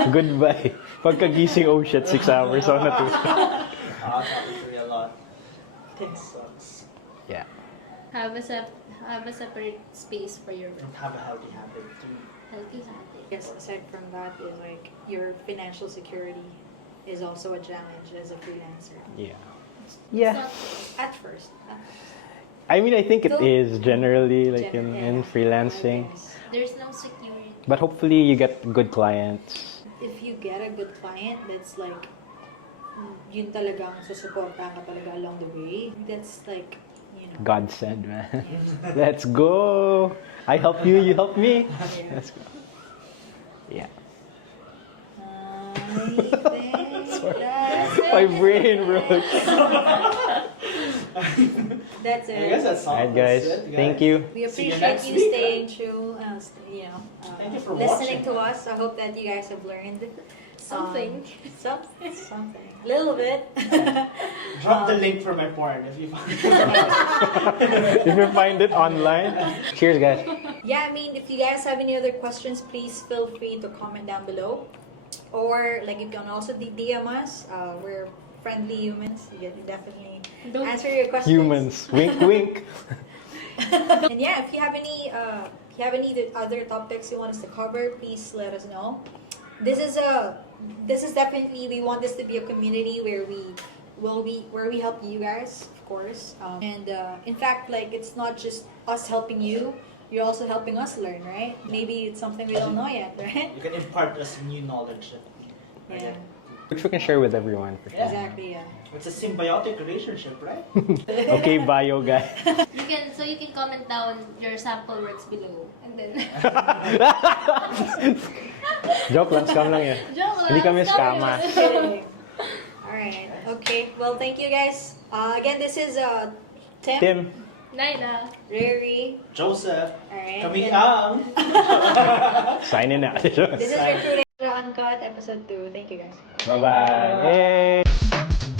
Goodbye. Pagkagising, oh shit, 6 hours ako natulog. It's happened to me a lot. It sucks. Yeah. Have a separate space for your work. And have a healthy habit too. Healthy habit. Yes, aside from that is like your financial security is also a challenge as a freelancer. Yeah. It's Yeah. not- At first. I mean, I think it So- is generally like in Yeah. freelancing. there's no security. But hopefully you get good clients. If you get a good client that's like yun talagang susuportahan ka talaga along the way, that's like, God said, man. Let's go. I help you, you help me. Yeah. Let's go. Yeah. My brain broke. That's I guess it. that's all. Alright, guys. That's it, Thank you. We See you appreciate next you week, staying true, Thank you for listening watching. to us. I hope that you guys have learned Something. something, little bit. Drop the link for my porn if you find If you find it online. Cheers, guys. Yeah, I mean, if you guys have any other questions, please feel free to comment down below. Or, like, you can also DM us. We're friendly humans. You can definitely Don't- answer your questions. Humans. Wink, wink. And yeah, if you have any other topics you want us to cover, please let us know. This is definitely, we want this to be a community where we help you guys, of course. And in fact, like, it's not just us helping you. You're also helping us learn, right? Maybe it's something we don't know yet, right? You can impart us new knowledge. Yeah, Which we can share with everyone for sure. Yeah. exactly. Yeah. It's a symbiotic relationship, right? Okay, bio guy. You can comment down your sample works below. And then Joke lang, scam lang yun. joke Hindi lang, kami sorry. scammer. Kidding. All right. Okay. Well, thank you guys. Again, this is Tim, Tim. Nyla. Riri. Joseph, All right. kami And ang... Sign in na. This is Rcruit Uncut episode 2. Thank you guys. Bye-bye. Hey.